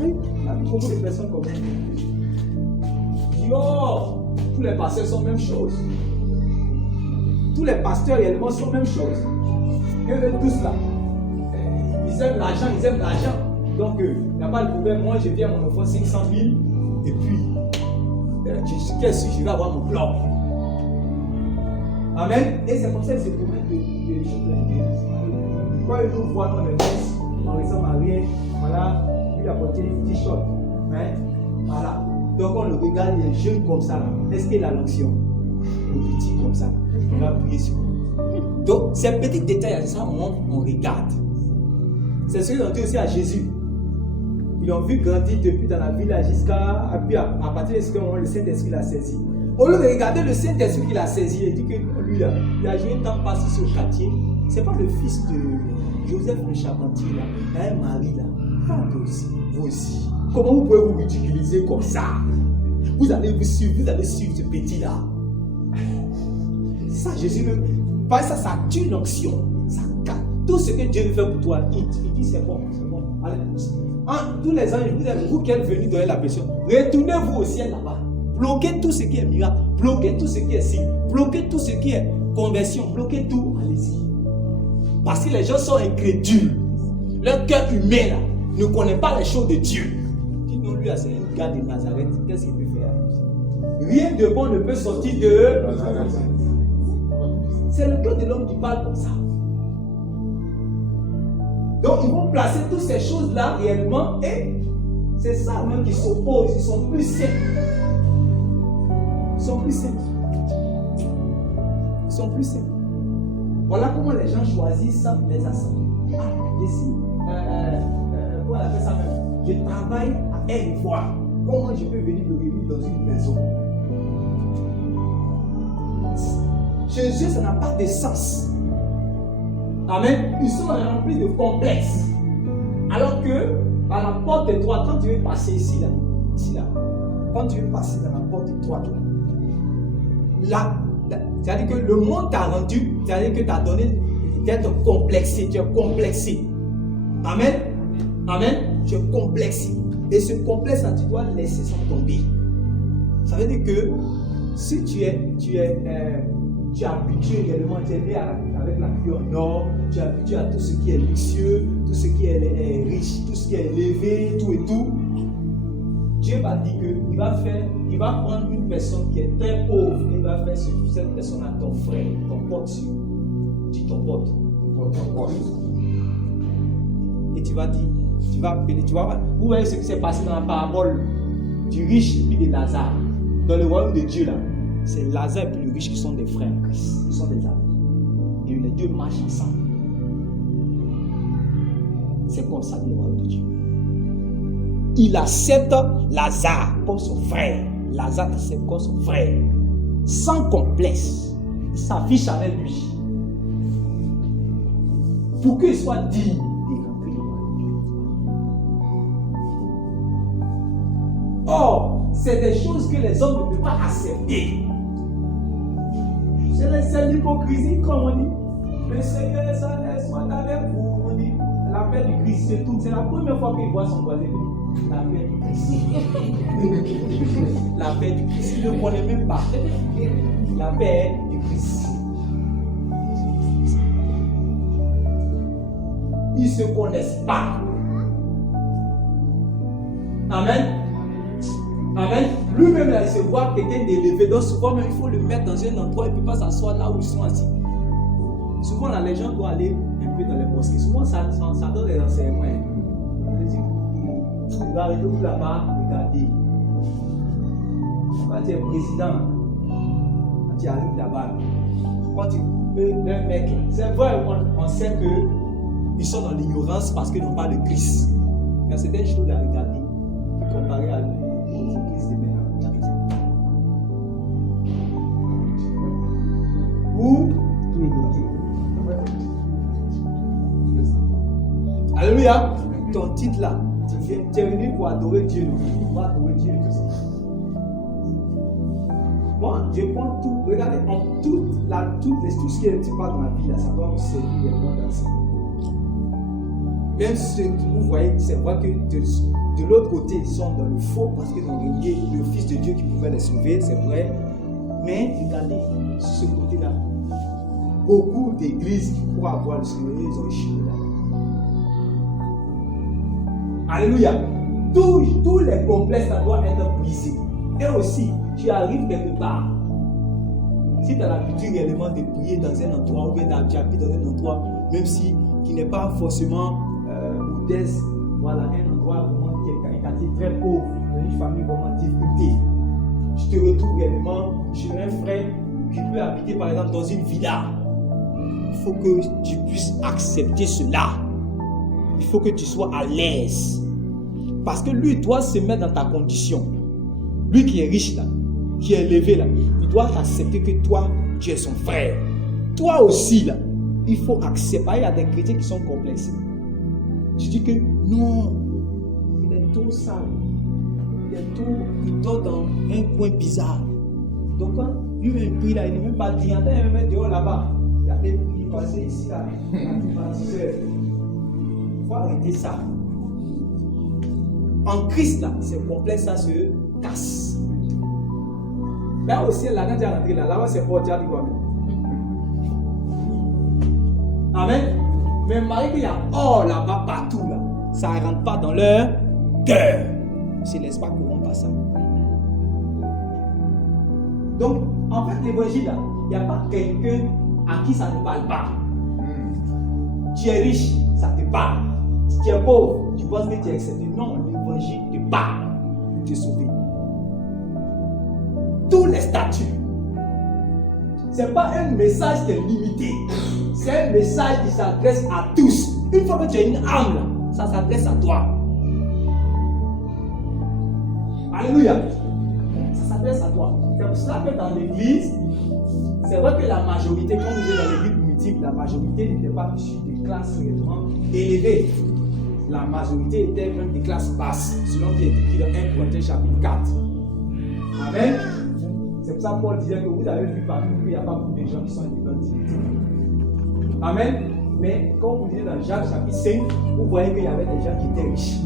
Oui, il y a beaucoup de personnes comme ça. Je dis, oh, tous les pasteurs sont la même chose. Tous les pasteurs réellement sont la même chose. Que eux tous là. Ils aiment l'argent, ils aiment l'argent. Donc, il n'y a pas de problème. Moi, je viens à mon offrir 500 000 et puis. Qu'est-ce que je vais avoir mon club? Amen. Et c'est comme ça que c'est pour mettre des choses de l'église. Quand ils nous voient dans les messes, on ressemble à rien. Voilà, lui a porté une t-shirt. Hein? Voilà. Donc on le regarde, les jeunes comme ça. Est-ce qu'il a l'onction? Le petit comme ça. On va prier sur lui. Donc ces petits détails, ça on regarde. C'est ce qu'ils ont dit aussi à Jésus. Ils l'ont vu grandir depuis dans la ville jusqu'à. Puis à partir de ce moment, le Saint-Esprit l'a saisi. Au lieu de regarder le Saint-Esprit qu'il a saisi, il dit que lui, là, il a joué un temps passé sur le quartier. Ce n'est pas le fils de Joseph le charpentier, là. Il a un mari, là. Ah, vous aussi. Comment vous pouvez vous ridiculiser comme ça? Vous allez suivre ce petit-là. Ça, Jésus, pas ça, ça tue l'onction. Ça casse. Tout ce que Dieu veut faire pour toi, il dit c'est bon, c'est bon. Allez. Tous les anges, vous qui êtes venus donner la pression, retournez-vous au ciel là-bas. Bloquez tout ce qui est miracle, bloquez tout ce qui est signe, bloquez tout ce qui est conversion, bloquez tout. Allez-y. Parce que les gens sont incrédules. Leur cœur humain là, ne connaît pas les choses de Dieu. Dites-nous, lui, c'est un gars de Nazareth, qu'est-ce qu'il peut faire? Rien de bon ne peut sortir de Nazareth. C'est le cœur de l'homme qui parle comme ça. Donc ils vont placer toutes ces choses-là réellement et c'est ça même qui s'oppose. Ils sont plus simples. Ils sont plus simples. Ils sont plus simples. Voilà comment les gens choisissent les assemblées. Ah, ici, comment on appelle ça même? Je travaille à Aire-et-Voix. Comment je peux venir me réunir dans une maison? Chez eux, ça n'a pas de sens. Amen. Ils sont remplis de complexes. Alors que, à la porte étroite, quand tu veux passer ici, là, quand tu veux passer dans la porte étroite, là, c'est-à-dire que le monde t'a rendu, c'est-à-dire que tu as donné d'être complexé, tu es complexé. Amen. Amen. Tu es complexé. Et ce complexe, là, tu dois laisser ça tomber. Ça veut dire que si tu es habitué réellement, tu es né avec la vie en or, tu es habitué à tout ce qui est luxueux, tout ce qui est riche, tout ce qui est élevé, tout et tout. Dieu va dire qu'il va prendre une personne qui est très pauvre et il va faire cette personne à ton frère, ton pote. Dis ton pote. Et tu vas dire, tu vas appeler, tu vas voir. Vous voyez ce qui s'est passé dans la parabole du riche et puis de Lazare. Dans le royaume de Dieu là, c'est Lazare et puis le riche qui sont des frères en Christ, qui sont des amis. Et les deux marchent ensemble. C'est comme ça le royaume de Dieu. Il accepte Lazare comme son frère. Lazare accepte comme son frère. Sans complexe. Il s'affiche avec lui. Pour qu'il soit digne de rentrer le royaume de Dieu. Or, c'est des choses que les hommes ne peuvent pas accepter. C'est l'hypocrisie, comme on dit. Le Seigneur soit avec vous. On dit, la paix du Christ, c'est tout. C'est la première fois qu'il voit son voisin. La paix du Christ. La paix du Christ. Il ne le connaît même pas. La paix du Christ. Ils ne se connaissent pas. Amen. Amen. Lui-même, là, il se voit quelqu'un d'élevé. Donc, souvent, même, il faut le mettre dans un endroit. Il ne peut pas s'asseoir là où ils sont assis. Souvent, là, les gens doivent aller un peu dans les mosquées. Souvent, ça donne des enseignements. Il va arriver là-bas, regardez. Quand tu es président, quand tu arrives là-bas, quand tu peux, un mec, c'est vrai, on sait qu'ils sont dans l'ignorance parce qu'ils n'ont pas de Christ. Mais c'est des choses à regarder. Comparé à l'Église de maintenant. Où alléluia. Ton titre là, tu es venu pour adorer Dieu. On va adorer Dieu. Moi, je prends tout. Regardez, tout ce qui est pas dans la vie là, ça doit nous servir vraiment dans ça. Même ceux que vous voyez, c'est vrai que de l'autre côté, ils sont dans le faux parce qu'ils ont renié le Fils de Dieu qui pouvait les sauver, c'est vrai. Mais regardez, sur ce côté-là, beaucoup d'églises qui pourraient avoir le Seigneur, ils ont échoué là. Alléluia. Tous les complexes, ça doit être brisé. Et aussi, tu arrives quelque part. Si tu as l'habitude réellement de prier dans un endroit, ou bien tu habites dans un endroit, même si qui n'est pas forcément modeste, voilà, un endroit vraiment qui est un quartier très pauvre, une famille vraiment en difficulté. Tu te retrouves réellement chez un frère qui peut habiter par exemple dans une villa. Il faut que tu puisses accepter cela. Il faut que tu sois à l'aise. Parce que lui doit se mettre dans ta condition. Lui qui est riche là, qui est élevé là, il doit accepter que toi, tu es son frère. Toi aussi là, il faut accepter. Il y a des chrétiens qui sont complexés. Tu dis que non, il est tout sale. Il dort dans un coin bizarre. Donc quand lui-même prie là, il n'est même pas dit, il va même dehors là-bas. Il y a des prix passés ici là. Il faut arrêter ça. En Christ là, c'est complexe, ça se casse. Là aussi, là, quand tu es rentré là-bas, c'est pour dire quoi même. Amen. Mais malgré qu'il y a or là-bas partout là, ça ne rentre pas dans leur cœur. Ils ne se laissent pas corrompre par ça. Donc, en fait, l'évangile là, il n'y a pas quelqu'un à qui ça ne parle pas. Tu es riche, ça te parle. Si tu es pauvre, tu penses que tu es accepté. Non, l'évangile te parle pour te sauver. Tous les statuts. Ce n'est pas un message qui est limité. c'est un message qui s'adresse à tous. Une fois que tu as une âme, là, ça s'adresse à toi. Alléluia. Ça s'adresse à toi. C'est pour cela que dans l'église, c'est vrai que la majorité, quand vous êtes dans l'église primitive, la majorité n'était pas issue des classes réellement élevées. La majorité était même des classes basses, selon ce qui est écrit dans 1 Corinthiens chapitre 4. Amen. C'est pour ça que Paul disait que vous avez vu parmi nous qu'il n'y a pas beaucoup de gens qui sont élevés en dignité. Amen. Mais quand vous lisez dans Jacques chapitre 5, vous voyez qu'il y avait des gens qui étaient riches.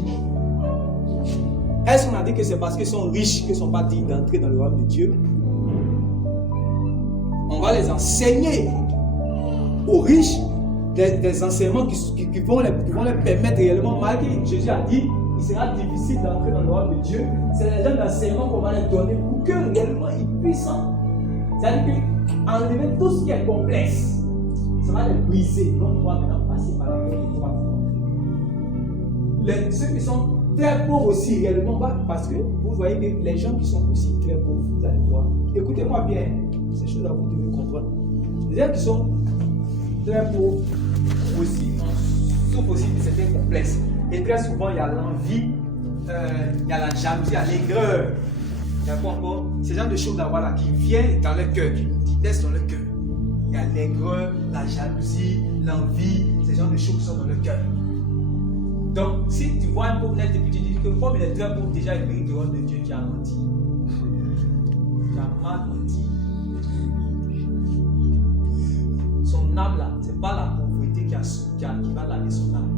Est-ce qu'on a dit que c'est parce qu'ils sont riches qu'ils ne sont pas dignes d'entrer dans le royaume de Dieu? On va les enseigner aux riches des enseignements qui vont les permettre réellement. Malgré Jésus a dit il sera difficile d'entrer dans le royaume de Dieu. C'est les gens d'enseignement qu'on va les donner pour que réellement ils puissent. C'est-à-dire qu'enlever tout ce qui est complexe. Ça va les briser. Donc on va maintenant passer par la porte étroite. Ceux qui sont très pauvres aussi réellement, parce que vous voyez que les gens qui sont aussi très pauvres, vous allez voir. Écoutez-moi bien, ces choses-là vous devez comprendre. Les gens qui sont très pauvres aussi souffrent aussi de certains complexes. Et très souvent, il y a l'envie, il y a la jalousie, il y a l'aigreur. Il y a quoi encore? Ces genres de choses là, qui viennent dans le cœur, qui naissent dans le cœur. Il y a l'aigreur, la jalousie, l'envie, ces genres de choses qui sont dans le cœur. Donc, si tu vois un pauvre net et puis tu dis que comme il est très pauvre, déjà il mérite le royaume de Dieu, tu as menti. Tu as mal menti. Son âme là, ce n'est pas la pauvreté qui va laver son âme.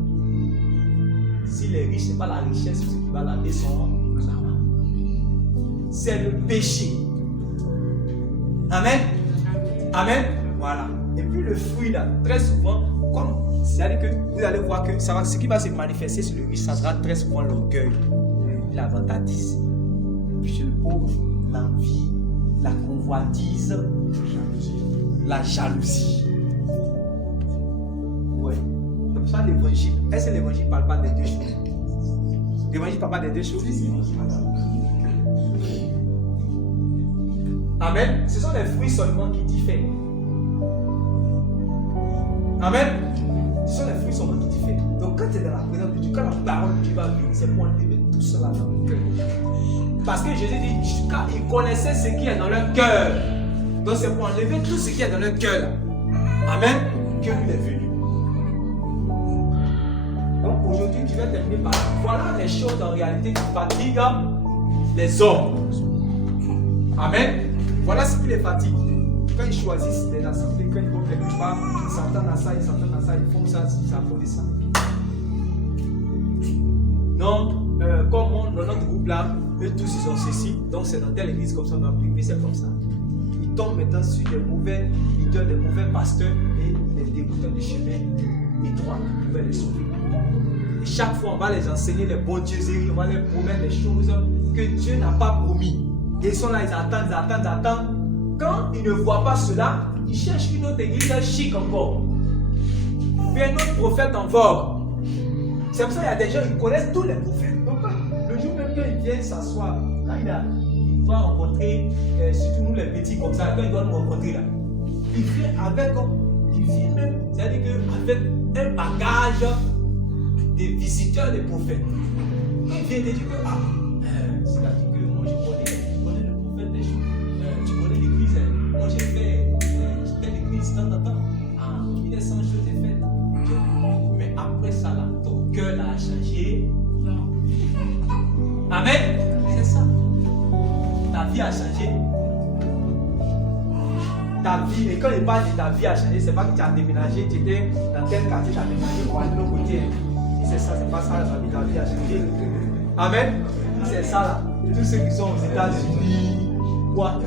S'il est riche, ce n'est pas la richesse qui va laver son âme. C'est le péché. Amen. Amen. Voilà. Et puis le fruit là, très souvent, comme c'est-à-dire que vous allez voir que ce qui va se manifester sur le riche, ça sera très souvent l'orgueil, la vantardise. Puis chez le pauvre, l'envie, la convoitise, la jalousie. Ouais. C'est pour ça l'évangile. Est-ce que l'évangile ne parle pas des deux choses? L'évangile ne parle pas des deux choses? Amen. Ce sont les fruits seulement qui diffèrent. Amen. Ce sont les fruits seulement qui diffèrent. Donc quand tu es dans la présence de Dieu, quand la parole de Dieu va venir, c'est pour enlever tout cela dans le cœur. Parce que Jésus dit, car il connaissait ce qui est dans leur cœur. Donc c'est pour enlever tout ce qui est dans leur cœur. Amen. Que lui est venu. Donc aujourd'hui, tu vas terminer par voilà les choses en réalité qui fatiguent les hommes. Amen. Voilà ce qui les fatigue. Quand ils choisissent les assemblées, quand ils vont quelque part, ils s'entendent à ça, ils font ça, ça font ça. Donc, comme dans notre groupe là, eux tous ils ont ceci, donc c'est dans telle église comme ça, dans puis c'est comme ça. Ils tombent maintenant sur des mauvais leaders, des mauvais pasteurs et les dégoûtants des chemins étroits qui pouvaient les sauver. Et chaque fois, on va les enseigner les bonnes dieuseries, on va leur promettre des choses que Dieu n'a pas promis. Et ils sont là, ils attendent. Quand ils ne voient pas cela, ils cherchent une autre église chic encore. Puis un autre prophète en vogue. C'est pour ça qu'il y a des gens qui connaissent tous les prophètes. Donc, le jour même quand il vient s'asseoir, là, il va rencontrer, surtout nous les petits comme ça, quand il doit nous rencontrer là, il vient avec, c'est-à-dire qu'avec un bagage des visiteurs des prophètes. Quand il vient, il dit que, c'est-à-dire que moi je connais le prophète des choses. Tu connais l'église, moi j'ai fait l'église tant. Il est 100 choses est faites. Mais après ça, là, ton cœur a changé. Amen. C'est ça. Ta vie a changé. Ta vie, et quand il parle de ta vie a changé, c'est pas que tu as déménagé, tu étais dans tel quartier, tu as déménagé pour aller de l'autre côté. Si c'est ça, c'est pas ça, ta vie a changé. Amen. C'est ça là. Tous ceux qui sont aux États-Unis,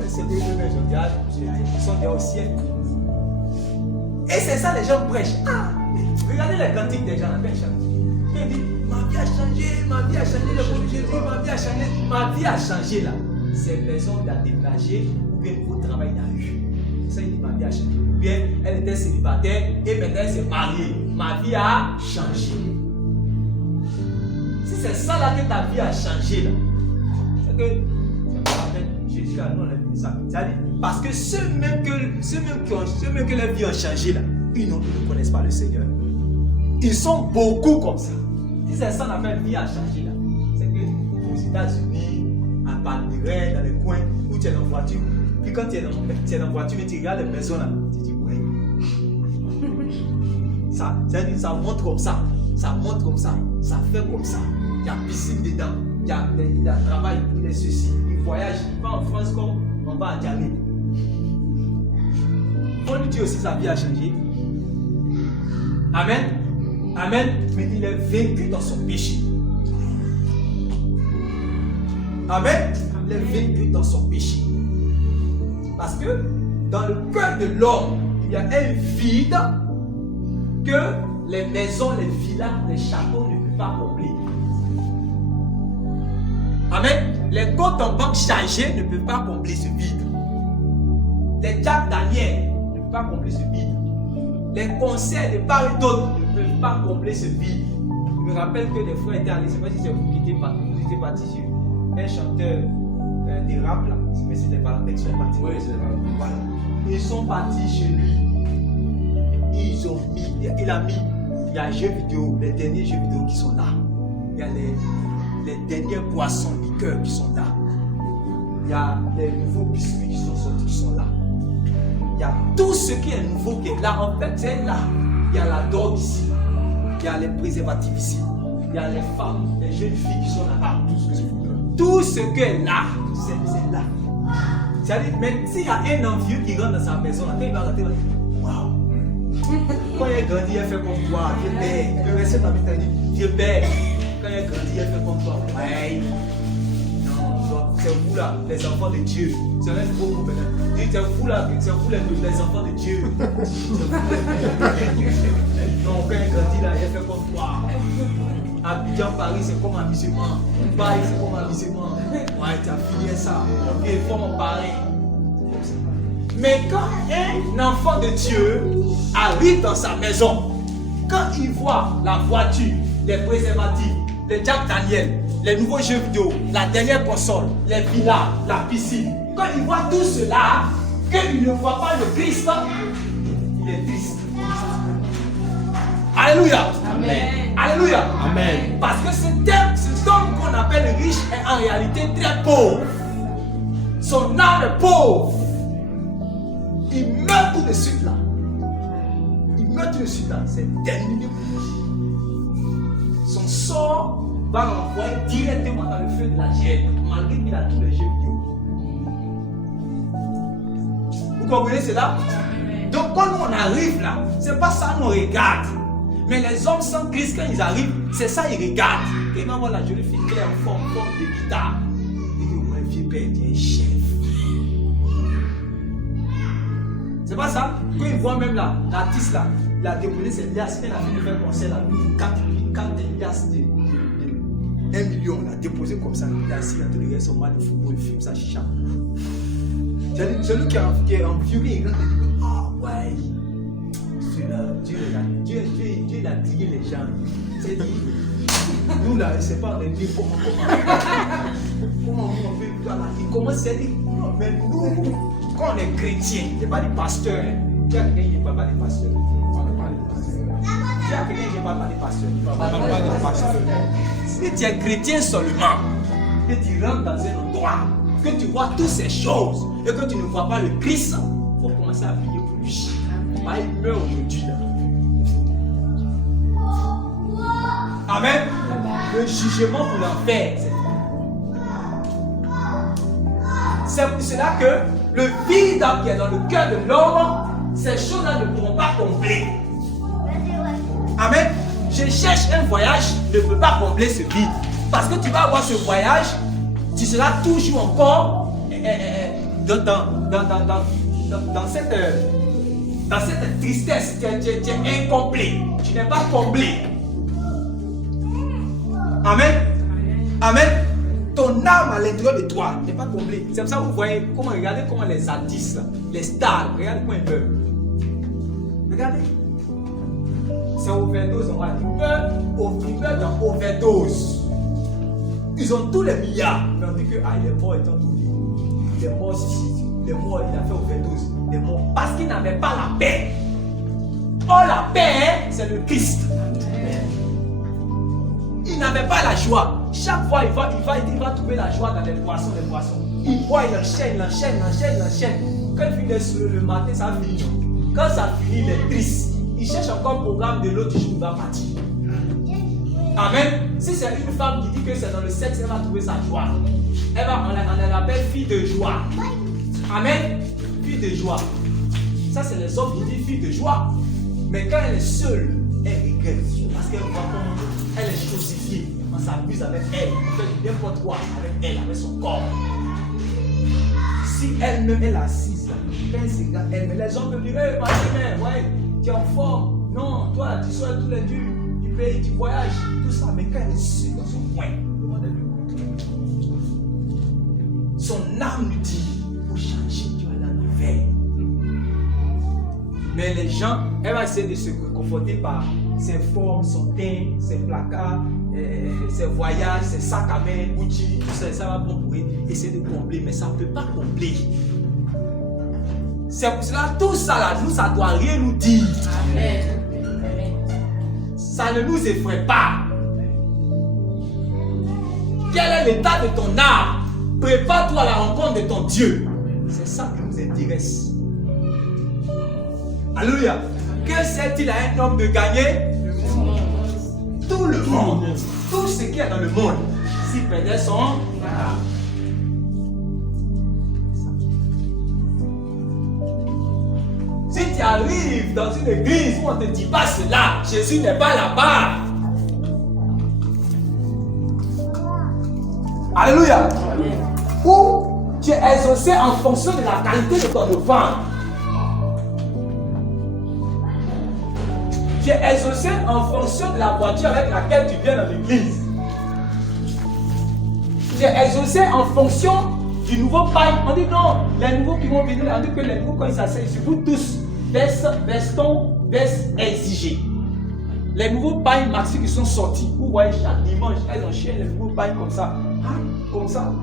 c'est que ils sont déjà au ciel. Et c'est ça, les gens prêchent. Regardez les cantiques des gens là, ils disent ma vie a changé, le bon Jésus, ma vie a changé. Ma vie a changé là. C'est maison qui a déménagé ou bien nouveau travail dans la rue. Ça, il dit ma vie a changé. Ou bien elle était célibataire et maintenant elle s'est mariée. Ma vie a changé. Si c'est ça là que ta vie a changé là, c'est que c'est pas la peine. Jésus a nous on a dit ça. C'est-à-dire parce que ceux même que leur vie a changé là, ils ne connaissent pas le Seigneur. Ils sont beaucoup comme ça. Si c'est ça qu'on appelle vie à changer là, c'est que aux États-Unis, à Palmyre, dans les coins où tu es en voiture, puis quand tu es en voiture et tu regardes les maisons là, tu dis ouais. Ça monte comme ça, ça monte comme ça, ça fait comme ça. Il y a piscine dedans, il y a travail, il y a ceci, il voyage, il va en France comme on va à Djamé. Paul lui dit aussi sa vie a changé. Amen. Amen. Mais il est vaincu dans son péché. Amen. Il est vaincu dans son péché. Parce que dans le cœur de l'homme, il y a un vide que les maisons, les villas, les châteaux ne peuvent pas combler. Amen. Les comptes en banque chargés ne peuvent pas combler ce vide. Les Jack Daniel ne peuvent pas combler ce vide. Les concerts de part et d'autre ne peuvent pas combler ce vide. Je me rappelle que des fois étaient allés, je ne sais pas si c'est vous qui étiez partis sur un chanteur de rap là, mais c'était pas la sont partis. Oui, c'est vrai. Voilà. Ils sont partis chez lui. Il y a les jeux vidéo, les derniers jeux vidéo qui sont là. Il y a les dernières boissons, liqueurs qui sont là. Il y a les nouveaux biscuits qui sont sortis, qui sont là. Il y a tout ce qui est nouveau qui est là. En fait, c'est là. Il y a la drogue ici. Il y a les préservatifs ici. Il y a les femmes, les jeunes filles qui sont là. Tout ce qui est là, c'est là. C'est-à-dire, mais s'il y a un envieux qui rentre dans sa maison, quand il va rentrer, il va dire waouh! Quand il est grandi, il fait comme toi, vieux père. Le reste de la vie, il dit vieux père. Quand il est grandi, il fait comme toi. Ouais. Non, c'est vous là, les enfants de Dieu. C'est un beau mot maintenant. C'est vous là, c'est vous les enfants de Dieu. Non, quand il est grandi là, il fait comme toi. Abidjan, Paris, c'est comme amusement. Paris, c'est comme amusement. Ouais, tu as fini ça. Ok, il faut m'en parler. Mais quand un enfant de Dieu arrive dans sa maison, quand il voit la voiture, les préservatifs, les Jack Daniel, les nouveaux jeux vidéo, la dernière console, les villas, la piscine, quand il voit tout cela, qu'il ne voit pas le Christ, il est triste. Alléluia. Amen. Alléluia. Amen. Parce que cet homme qu'on appelle riche est en réalité très pauvre. Son âme est pauvre. Il meurt tout de suite là. Il meurt tout de suite là. C'est terminé. Son sort va l'envoyer directement dans le feu de la gêne, malgré qu'il a tous les jeux vidéo. Vous comprenez cela? Donc quand on arrive là, c'est pas ça qu'on regarde. Mais les hommes sans Christ, quand ils arrivent, c'est ça ils regardent. Et ils voient la jolie fille qui est en forme de guitare. Ils disent, ouais, vieux père, tu es chef. C'est pas ça? Quand ils voient même l'artiste là, il a déposé ses liasses, il a fait faire un concert là, 4 liasses de 1 million, il a déposé comme ça, il a assis dans le son match de football, il filme sa chicha. Celui qui est en vieux, il regarde et dit, ah ouais. Dieu il a tiré les gens. C'est dit, nous là, c'est pas les livres comment on fait là. Il commence à dire, non, mais nous, quand on est chrétien, c'est pas des pasteurs. Tu as quelqu'un qui ne parle pas des pasteurs. Tu as quelqu'un qui ne parle pas des pasteurs. Il ne parle pas des pasteurs. Si tu es chrétien seulement, que tu rentres dans un endroit, que tu vois toutes ces choses, et que tu ne vois pas le Christ, il faut commencer à prier pour lui. Il meurt aujourd'hui là. Amen. Le jugement pour l'enfer. C'est pour cela que le vide qui est dans le cœur de l'homme, ces choses-là ne pourront pas combler. Amen. Je cherche un voyage, ne peut pas combler ce vide. Parce que tu vas avoir ce voyage, tu seras toujours encore dans cette tristesse, tu es incomplet, tu n'es pas comblé. Amen. Amen. Ton âme à l'intérieur de toi n'est pas comblée. C'est pour ça que vous voyez, regardez comment les artistes, les stars, regardez comment ils meurent. Regardez. C'est overdose, on va dire. Ils meurent dans overdose. Ils ont tous les milliards. Mais on dit que il est mort étant donné. Il est mort ici. Il est mort, il a fait overdose. Il est mort parce qu'il n'avait pas la paix. Oh, la paix, c'est le Christ. Il n'avait pas la joie. Chaque fois, il va trouver la joie dans les boissons. Il boit, il enchaîne. Quand il finit le matin, ça finit. Quand ça finit, il est triste. Il cherche encore le programme de l'autre jour, il va partir. Amen. Si c'est une femme qui dit que c'est dans le sexe, elle va trouver sa joie. On l'appelle fille de joie. Amen. Fille de joie. Ça, c'est les hommes qui disent fille de joie. Mais quand elle est seule, elle regrette. Parce qu'elle voit comment elle est chosifiée. On s'amuse avec elle. On fait n'importe quoi avec elle, avec son corps. Si elle-même est assise, quand elle se regarde, les gens peuvent dire, hey, ma mère, ouais, tu es en forme. Non, toi, tu sois tous les deux du pays, tu voyages, tout ça. Mais quand elle est seule dans son coin, son âme lui dit, pour changer, tu vas aller en enfer. Mais les gens, elle va essayer de se conforter par ses formes, son teint, ses placards, ses voyages, ses sacs à main, Gucci, tout ça, ça va bon pour essayer de combler, mais ça ne peut pas combler. C'est pour cela, tout ça là, nous, ça ne doit rien nous dire. Amen. Ça ne nous effraie pas. Quel est l'état de ton âme? Prépare-toi à la rencontre de ton Dieu. C'est ça qui nous intéresse. Alléluia. Que sert-il à un homme de gagner tout le monde, tout ce qu'il y a dans le monde, s'il perdait son âme? Si tu arrives dans une église où on ne te dit pas cela, Jésus n'est pas là-bas. Alléluia. Ou tu es exaucé en fonction de la qualité de ton offrande. Tu es exaucé en fonction de la voiture avec laquelle tu viens dans l'église. Tu es exaucé en fonction du nouveau paille. On dit non, les nouveaux qui vont venir, on dit que les nouveaux, quand ils s'asseyent sur vous tous, baisse exigé. Les nouveaux pailles maxi qui sont sortis, vous voyez chaque dimanche, elles enchaînent les nouveaux pailles comme ça. Ah, comme ça.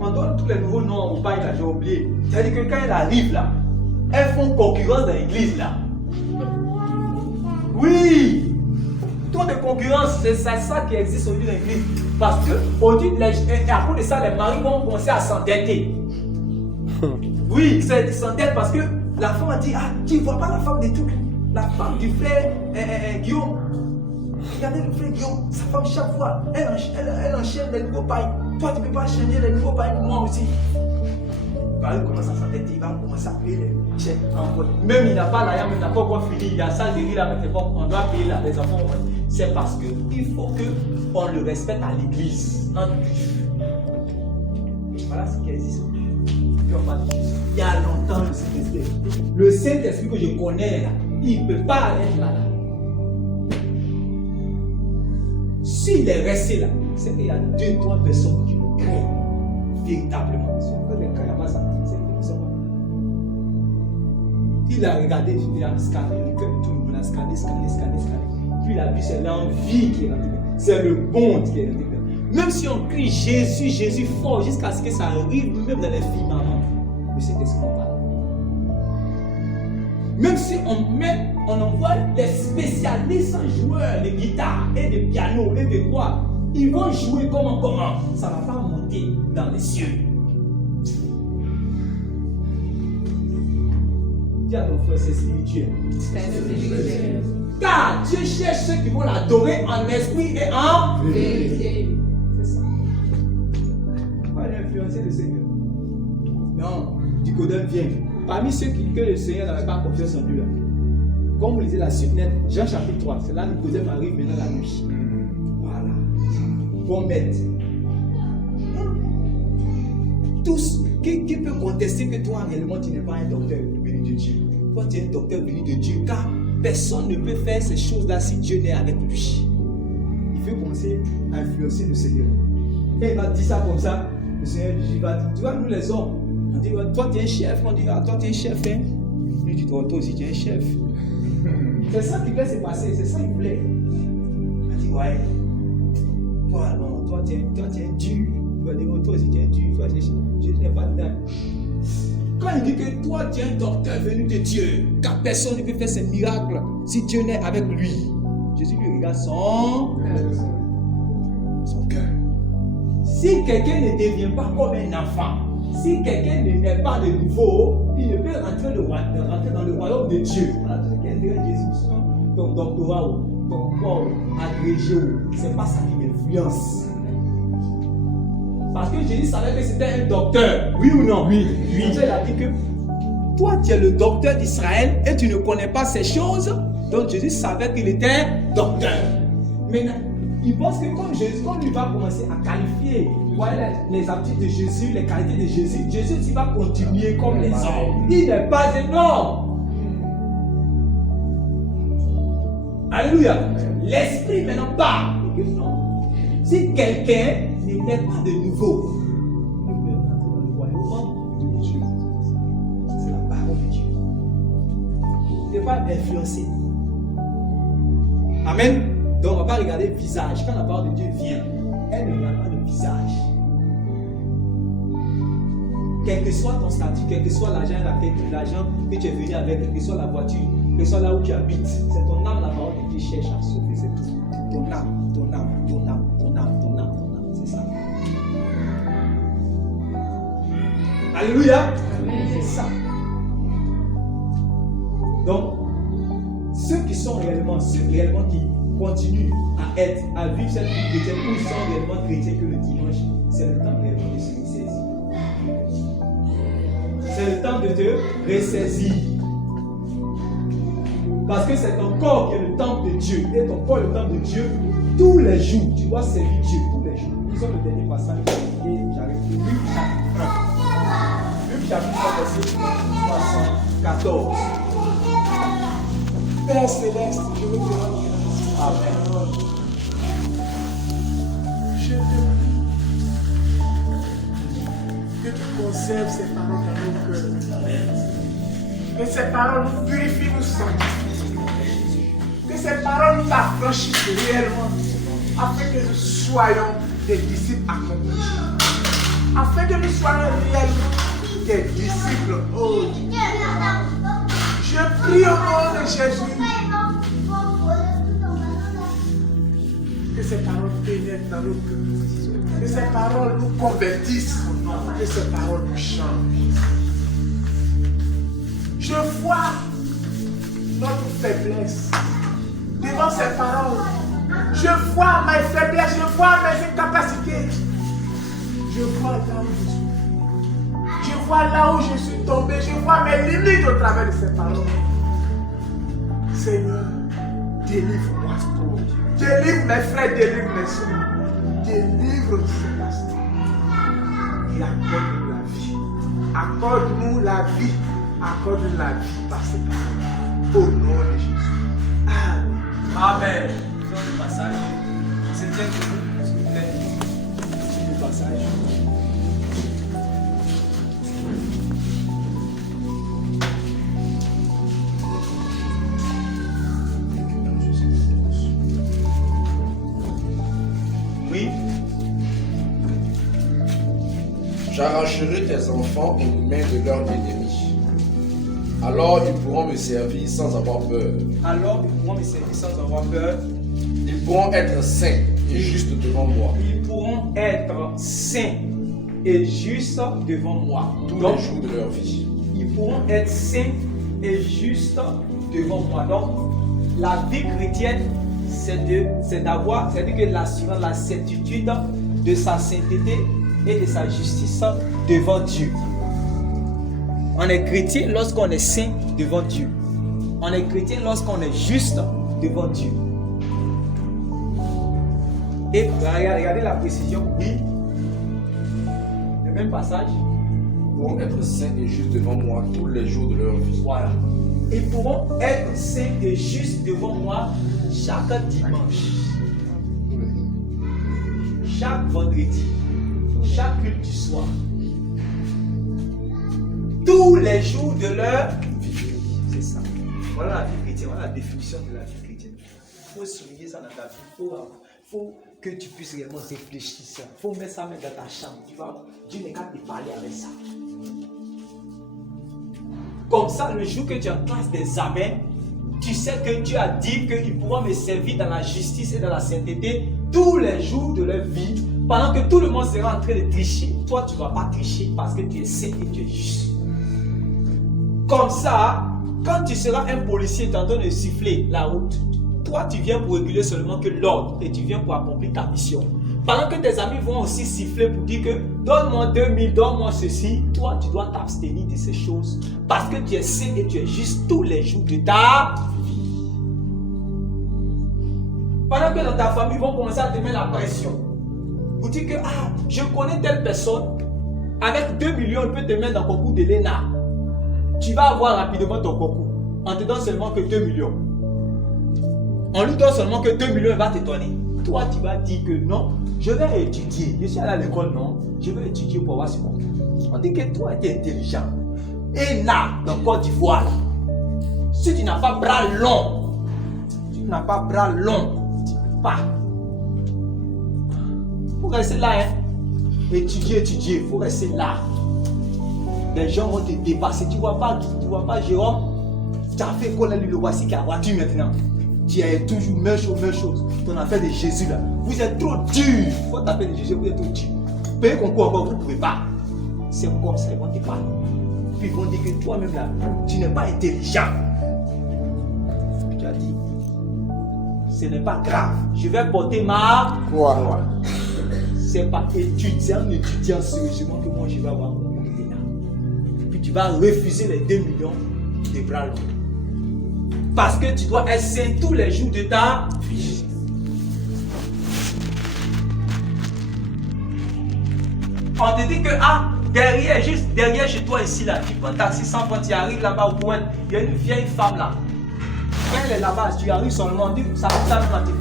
On donne tous les nouveaux noms aux pailles là, j'ai oublié. C'est-à-dire que quand elles arrivent là, elles font concurrence dans l'église là. Oui, trop de concurrence, c'est ça qui existe aujourd'hui dans l'église. Parce que, à cause de ça, les maris vont commencer à s'endetter. Oui, ils s'endettent parce que la femme a dit, ah, tu ne vois pas la femme de tout. La femme du frère Guillaume. Regardez le frère Guillaume, sa femme chaque fois, elle enchaîne les nouveaux pailles. Toi, tu ne peux pas enchaîner les nouveaux pailles pour moi aussi. Il commence à s'endetter, il va commencer à payer les chèques. Même il n'a pas l'argent, mais il n'a pas encore fini. Il y a ça de là, mais on doit payer là, les enfants. C'est parce qu'il faut qu'on le respecte à l'église. Voilà ce qui existe. Il y a longtemps, le Saint-Esprit que je connais là, il ne peut pas être là. S'il est resté là, c'est qu'il y a 2-3 personnes qui le créent véritablement. Il a regardé, il a scanné le cœur de tout le monde, a scanné. Puis il a vu, c'est l'envie qui est rentrée. C'est le bon qui est rentré. Même si on crie Jésus fort jusqu'à ce que ça arrive, même dans les films avant, le Saint-Esprit n'est pas là. Même si on envoie des spécialistes joueurs de guitare et de piano et de quoi, ils vont jouer comment, ça ne va pas monter dans les cieux. Dis à ton frère, c'est spirituel. Car Dieu cherche ceux qui vont l'adorer en esprit et en vérité. C'est ça. Pas l'influencer le Seigneur. Non, Nicodème vient. Parmi ceux que le Seigneur n'avait pas confiance en lui, là. Comme vous lisez la suite nette, Jean chapitre 3, c'est là que Nicodème arrive maintenant la nuit. Voilà. Bon maître. Tous, qui peut contester que toi, réellement, tu n'es pas un docteur venu de Dieu? Toi, tu es un docteur venu de Dieu, car personne ne peut faire ces choses-là si Dieu n'est avec lui. Il faut commencer à influencer le Seigneur. Et il va dire ça comme ça, le Seigneur va dire, tu vois, nous les hommes, on dit, toi, tu es un chef. On dit, ah, toi, tu es un chef. Hein? Il dit, toi aussi, tu es un chef. C'est ça qui voulait se passer, c'est ça qu'il voulait. Il dit, ouais, toi, non, toi, tu es un dur. Il va dire, toi aussi, tu es un dur. Je n'ai pas dedans. Quand quand il dit que toi, tu es un docteur venu de Dieu, car personne ne peut faire ces miracles si Dieu n'est avec lui. Jésus lui regarde son cœur. Si quelqu'un ne devient pas comme un enfant, si quelqu'un ne naît pas de nouveau, il ne peut rentrer dans le royaume de Dieu. Voilà tout ce qui intéresse Jésus. Sinon, ton doctorat, ton corps agrégé, c'est pas ça qui influence. Parce que Jésus savait que c'était un docteur. Oui ou non? Oui. Il a dit que toi, tu es le docteur d'Israël et tu ne connais pas ces choses. Donc Jésus savait qu'il était docteur. Maintenant, il pense que quand il va commencer à qualifier les aptitudes de Jésus, les qualités de Jésus, Jésus il va continuer comme les hommes. Il n'est pas énorme. Alléluia. L'esprit maintenant part. Non. Si quelqu'un ne naît pas de nouveau, il ne peut rentrer dans le royaume de Dieu. C'est la parole de Dieu. Il ne peut pas influencer. Amen. Donc on ne va pas regarder le visage. Quand la parole de Dieu vient, elle ne regarde pas le visage. Quel que soit ton statut, quel que soit l'argent que tu es venu avec, quelle que soit la voiture, quel que soit là où tu habites, c'est ton âme, la parole de Dieu cherche à sauver, c'est tout. Ton âme, ton âme, ton âme, ton âme, ton âme, ton âme, c'est ça. Alléluia. C'est ça. Donc, ceux qui qui continuent à vivre cette vie chrétienne, où ils sont réellement chrétiens que le dimanche, c'est le temps réellement de se ressaisir. C'est le temps de te ressaisir. Parce que c'est ton corps qui est le temple de Dieu. Et ton corps est le temple de Dieu. Tous les jours, tu dois servir Dieu. Tous les jours. Nous sommes le dernier passage. Et j'arrive. Luc chapitre 1. Luc chapitre 1, verset 74. Père céleste, je veux te rendre grâce. Amen. Je te prie que tu conserves ces paroles dans nos cœurs. Que ces paroles nous purifient, nous sanctifient. Que ces paroles nous affranchissent réellement. Afin que nous soyons des disciples accomplis. Afin que nous soyons réellement des disciples. Oh Dieu. Je prie au nom de Jésus. Que ces paroles pénètrent dans nos cœurs. Que ces paroles nous convertissent. Que ces paroles nous changent. Je vois notre faiblesse devant ces paroles. Je vois mes faiblesses, je vois mes incapacités. Je vois là où je suis. Je vois là où je suis tombé. Je vois mes limites au travers de ces paroles. Seigneur, délivre-moi. Délivre mes frères, délivre mes soeurs. Délivre ces pasteurs. Et accorde-nous la vie. Accorde-nous la vie. Accorde-nous la vie par ces paroles. Au nom de Jésus. Amen. Amen. Dans le passage, c'est bien que vous, s'il vous plaît, sur le passage. Oui. J'arracherai tes enfants aux mains de leurs ennemis. Alors ils pourront me servir sans avoir peur. Alors ils pourront me servir sans avoir peur. Ils pourront être saints et justes devant moi. Ils pourront être saints et justes devant moi. Tous Donc, les jours de leur vie. ils pourront être saints et justes devant moi. Donc, la vie chrétienne, c'est d'avoir, c'est-à-dire que l'assurance, la certitude de sa sainteté et de sa justice devant Dieu. On est chrétien lorsqu'on est saint devant Dieu. On est chrétien lorsqu'on est juste devant Dieu. Et regardez la précision, oui. Le même passage. Ils pourront être saints et justes devant moi tous les jours de leur vie. Voilà. Ils pourront être saints et justes devant moi chaque dimanche, chaque vendredi, chaque culte du soir, tous les jours de leur vie. C'est ça. Voilà la vie chrétienne, voilà la définition de la vie chrétienne. Il faut souligner ça dans ta vie. Il faut que tu puisses réellement réfléchir ça. Il faut mettre ça même dans ta chambre. Tu vois, Dieu n'est qu'à te parler avec ça. Comme ça, le jour que tu es en classe d'examen, tu sais que Dieu a dit qu'ils pourront me servir dans la justice et dans la sainteté tous les jours de leur vie. Pendant que tout le monde sera en train de tricher, toi tu ne vas pas tricher parce que tu es saint et tu es juste. Comme ça, quand tu seras un policier tentant de siffler la route, toi tu viens pour réguler seulement que l'ordre et tu viens pour accomplir ta mission. Pendant que tes amis vont aussi siffler pour dire que donne-moi 2000, donne-moi ceci, toi tu dois t'abstenir de ces choses parce que tu es saint et tu es juste tous les jours de ta vie. Pendant que dans ta famille, ils vont commencer à te mettre la pression. Vous dites que je connais telle personne, avec 2 millions, il peut te mettre dans le concours de l'ENA. Tu vas avoir rapidement ton concours. On te donne seulement que 2 millions. On lui donne seulement que 2 millions, il va t'étonner. Toi, tu vas dire que non, je vais étudier. Je suis allé à l'école, non, je vais étudier pour avoir ce concours. On dit que toi, tu es intelligent. ENA, dans Côte d'Ivoire. Si tu n'as pas bras long, tu ne peux pas. Il faut rester là, étudier, il faut rester là. Les gens vont te dépasser. Tu vois pas Jérôme, tu as fait quoi le voici qui a voiture maintenant. Tu as toujours même chose. Ton affaire de Jésus là. Vous êtes trop dur. Il faut taper de Jésus, vous êtes trop dur. Payer concours encore, vous ne pouvez pas. C'est comme ça, ils vont te parler. Puis ils vont dire que toi-même là, tu n'es pas intelligent. Tu as dit, ce n'est pas grave. Je vais porter ma croix. C'est pas étude, c'est en étudiant sérieusement que moi je vais avoir mon ENA. Puis tu vas refuser les 2 millions de bras longs. Parce que tu dois être saint tous les jours de ta vie. On te dit que juste derrière chez toi ici là, tu prends un taxi 100 francs, tu arrives là-bas au coin, il y a une vieille femme là. Quand elle est là-bas, tu arrives seulement, ça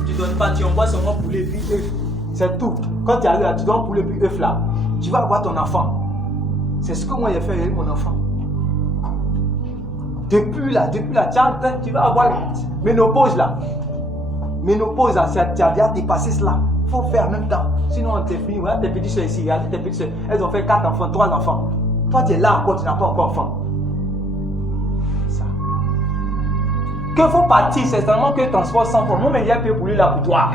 tu ne donnes pas, tu envoies seulement pour les puis œufs. C'est tout. Quand tu arrives là, tu donnes pour les puis œufs là. Tu vas avoir ton enfant. C'est ce que moi j'ai fait avec mon enfant. Depuis là, tu vas avoir la ménopause là. Ménopause là, tu as déjà dépassé cela. Il faut faire en même temps. Sinon on t'est fini. Regarde tes petites soeurs ici, regarde tes petites soeurs. Elles ont fait 4 enfants, 3 enfants. Toi tu es là encore, tu n'as pas encore enfant. Ça. Que faut partir, c'est seulement que transport sans forme. Moi, mais il y a peu pour lui là pour toi.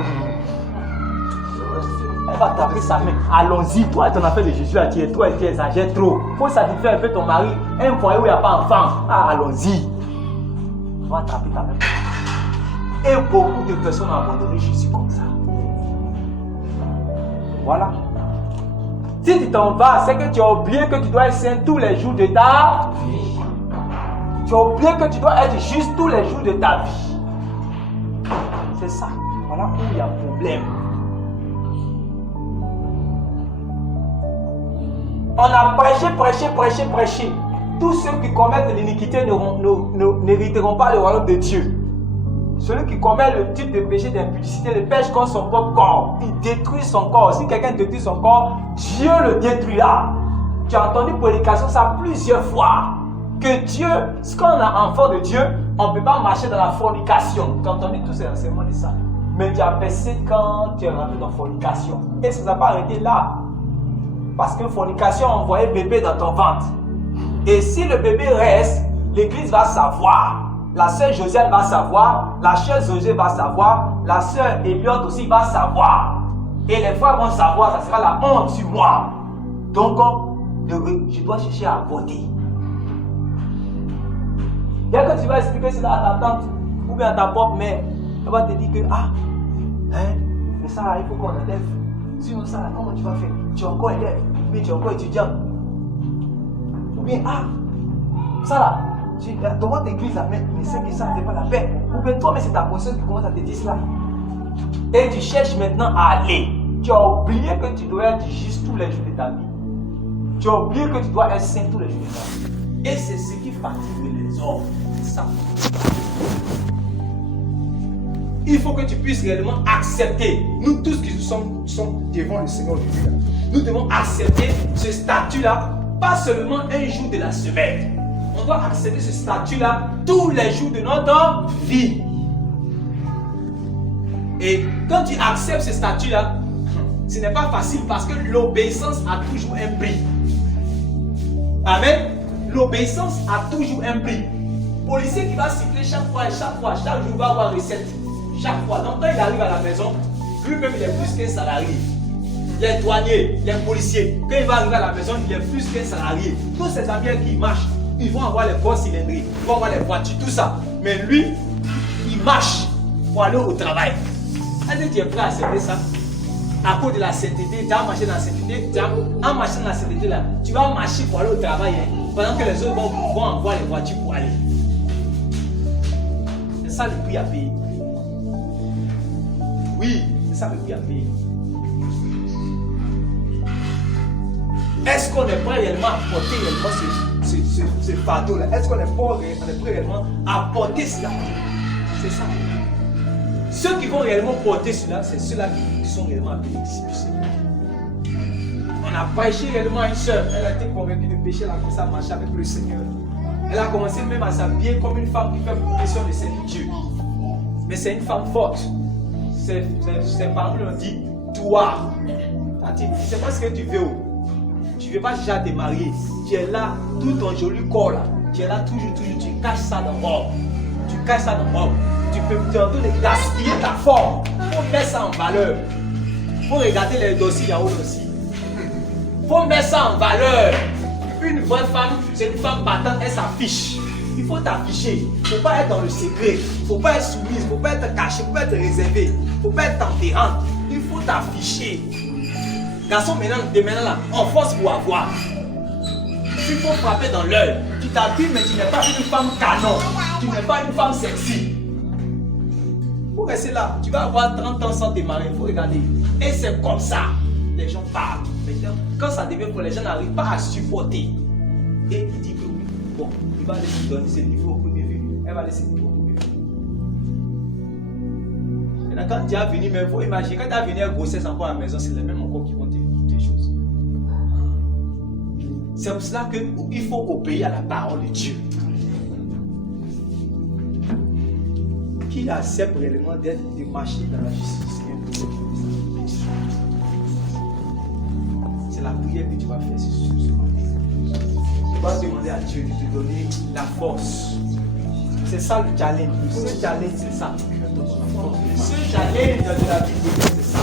Elle va taper sa main. Allons-y, toi ton affaire de Jésus là, tu exagères trop. Il faut satisfaire un peu ton mari. Un foyer où il n'y a pas d'enfant. Allons-y. On va taper ta main. Et beaucoup de personnes ont abandonné Jésus comme ça. Voilà. Si tu t'en vas, c'est que tu as oublié que tu dois être saint tous les jours de ta vie. Tu as oublié que tu dois être juste tous les jours de ta vie. C'est ça. Voilà où il y a un problème. On a prêché. Tous ceux qui commettent l'iniquité n'hériteront pas le royaume de Dieu. Celui qui commet le type de péché d'impudicité le pêche contre son propre corps. Il détruit son corps. Si quelqu'un détruit son corps, Dieu le détruira. Tu as entendu prédication ça plusieurs fois. Que Dieu, quand on est enfant de Dieu, on ne peut pas marcher dans la fornication. Tu as entendu tous ces enseignements de ça. Mais tu as baissé quand tu es rentré dans la fornication. Et ça ne va pas arrêté là. Parce que fornication a envoyé bébé dans ton ventre. Et si le bébé reste, l'église va savoir. La sœur Josiane va savoir. La sœur José va savoir. La sœur Eliott aussi va savoir. Et les frères vont savoir. Ça sera la honte sur moi. Donc, je dois chercher à avorter. Dès que tu vas expliquer cela à ta tante ou bien à ta propre mère, elle va te dire que mais ça, il faut qu'on enlève. Sinon, ça, comment tu vas faire? Tu es encore élève, mais tu es encore étudiant. Ou bien, ça là, dans votre église là, mais c'est que ça ne fait pas la peine. Ou bien toi, mais c'est ta conscience qui commence à te dire cela. Et tu cherches maintenant à aller. Tu as oublié que tu dois être juste tous les jours de ta vie. Tu as oublié que tu dois être saint tous les jours de ta vie. Et c'est ce qui fatigue les hommes. C'est ça. Il faut que tu puisses réellement accepter. Nous tous qui sommes devant le Seigneur aujourd'hui, nous devons accepter ce statut-là, pas seulement un jour de la semaine. On doit accepter ce statut-là tous les jours de notre vie. Et quand tu acceptes ce statut-là, ce n'est pas facile parce que l'obéissance a toujours un prix. Amen. l'obéissance a toujours un prix. Policier qui va siffler chaque jour va avoir recette. Chaque fois. Donc quand il arrive à la maison, lui-même il est plus qu'un salarié. Les douaniers, les policiers, quand il va arriver à la maison, il est plus qu'un salarié. Tous ces amis qui marchent, ils vont avoir les grosses cylindries, ils vont avoir les voitures, tout ça. Mais lui, il marche pour aller au travail. Est-ce que tu es prêt à accepter ça? À cause de la sainteté, tu as marché dans la sainteté, en marchant dans la sainteté là, tu vas marcher pour aller au travail, hein, pendant que les autres vont avoir les voitures pour aller. C'est ça le prix à payer. Oui, c'est ça le prix à payer. Est-ce qu'on est prêt réellement à porter réellement ce fardeau-là? Est-ce qu'on est prêt réellement à porter cela? C'est ça. Ceux qui vont réellement porter cela, c'est ceux-là qui sont réellement appelés disciples. On a prêché réellement une soeur. Elle a été convaincue de pécher, elle a commencé à marcher avec le Seigneur. Elle a commencé même à s'habiller comme une femme qui fait profession de Saint-Dieu. Mais c'est une femme forte. Ses parents lui ont dit, toi, c'est pas ce que tu veux. Tu ne veux pas déjà te marier. Tu es là, tout ton joli corps là. Tu es là toujours, tu caches ça dans robe. Tu caches ça dans robe. Tu peux te de gaspiller ta forme. Il faut mettre ça en valeur. Il faut regarder les dossiers Yahoo aussi. Il faut mettre ça en valeur. Une vraie femme, c'est une femme battante, elle s'affiche. Il faut t'afficher. Il ne faut pas être dans le secret. Il ne faut pas être soumise. Il ne faut pas être caché. Il ne faut pas être réservé. Il ne faut pas être tempérante. Il faut t'afficher. Garçon, de maintenant là, on force pour avoir. Il faut frapper dans l'œil. Tu t'habilles, mais tu n'es pas une femme canon. Tu n'es pas une femme sexy. Il faut rester là. Tu vas avoir 30 ans sans te marier. Il faut regarder. Et c'est comme ça. Les gens parlent. Quand ça devient pour les gens n'arrivent pas à supporter. Et il dit que oui, bon, il va laisser donner ce niveau au premier venu. Elle va laisser le niveau au premier venu. Maintenant, quand tu as venu, mais il faut imaginer, quand tu as venu à grossesse encore à la maison, c'est les mêmes encore qui vont te dire des choses. C'est pour cela qu'il faut obéir à la parole de Dieu. Qui accepte réellement de marcher dans la justice? C'est la prière que tu vas faire ce soir. Tu vas demander à Dieu de te donner la force. C'est ça le challenge. Ce challenge, c'est ça. Ce challenge de la vie, c'est ça.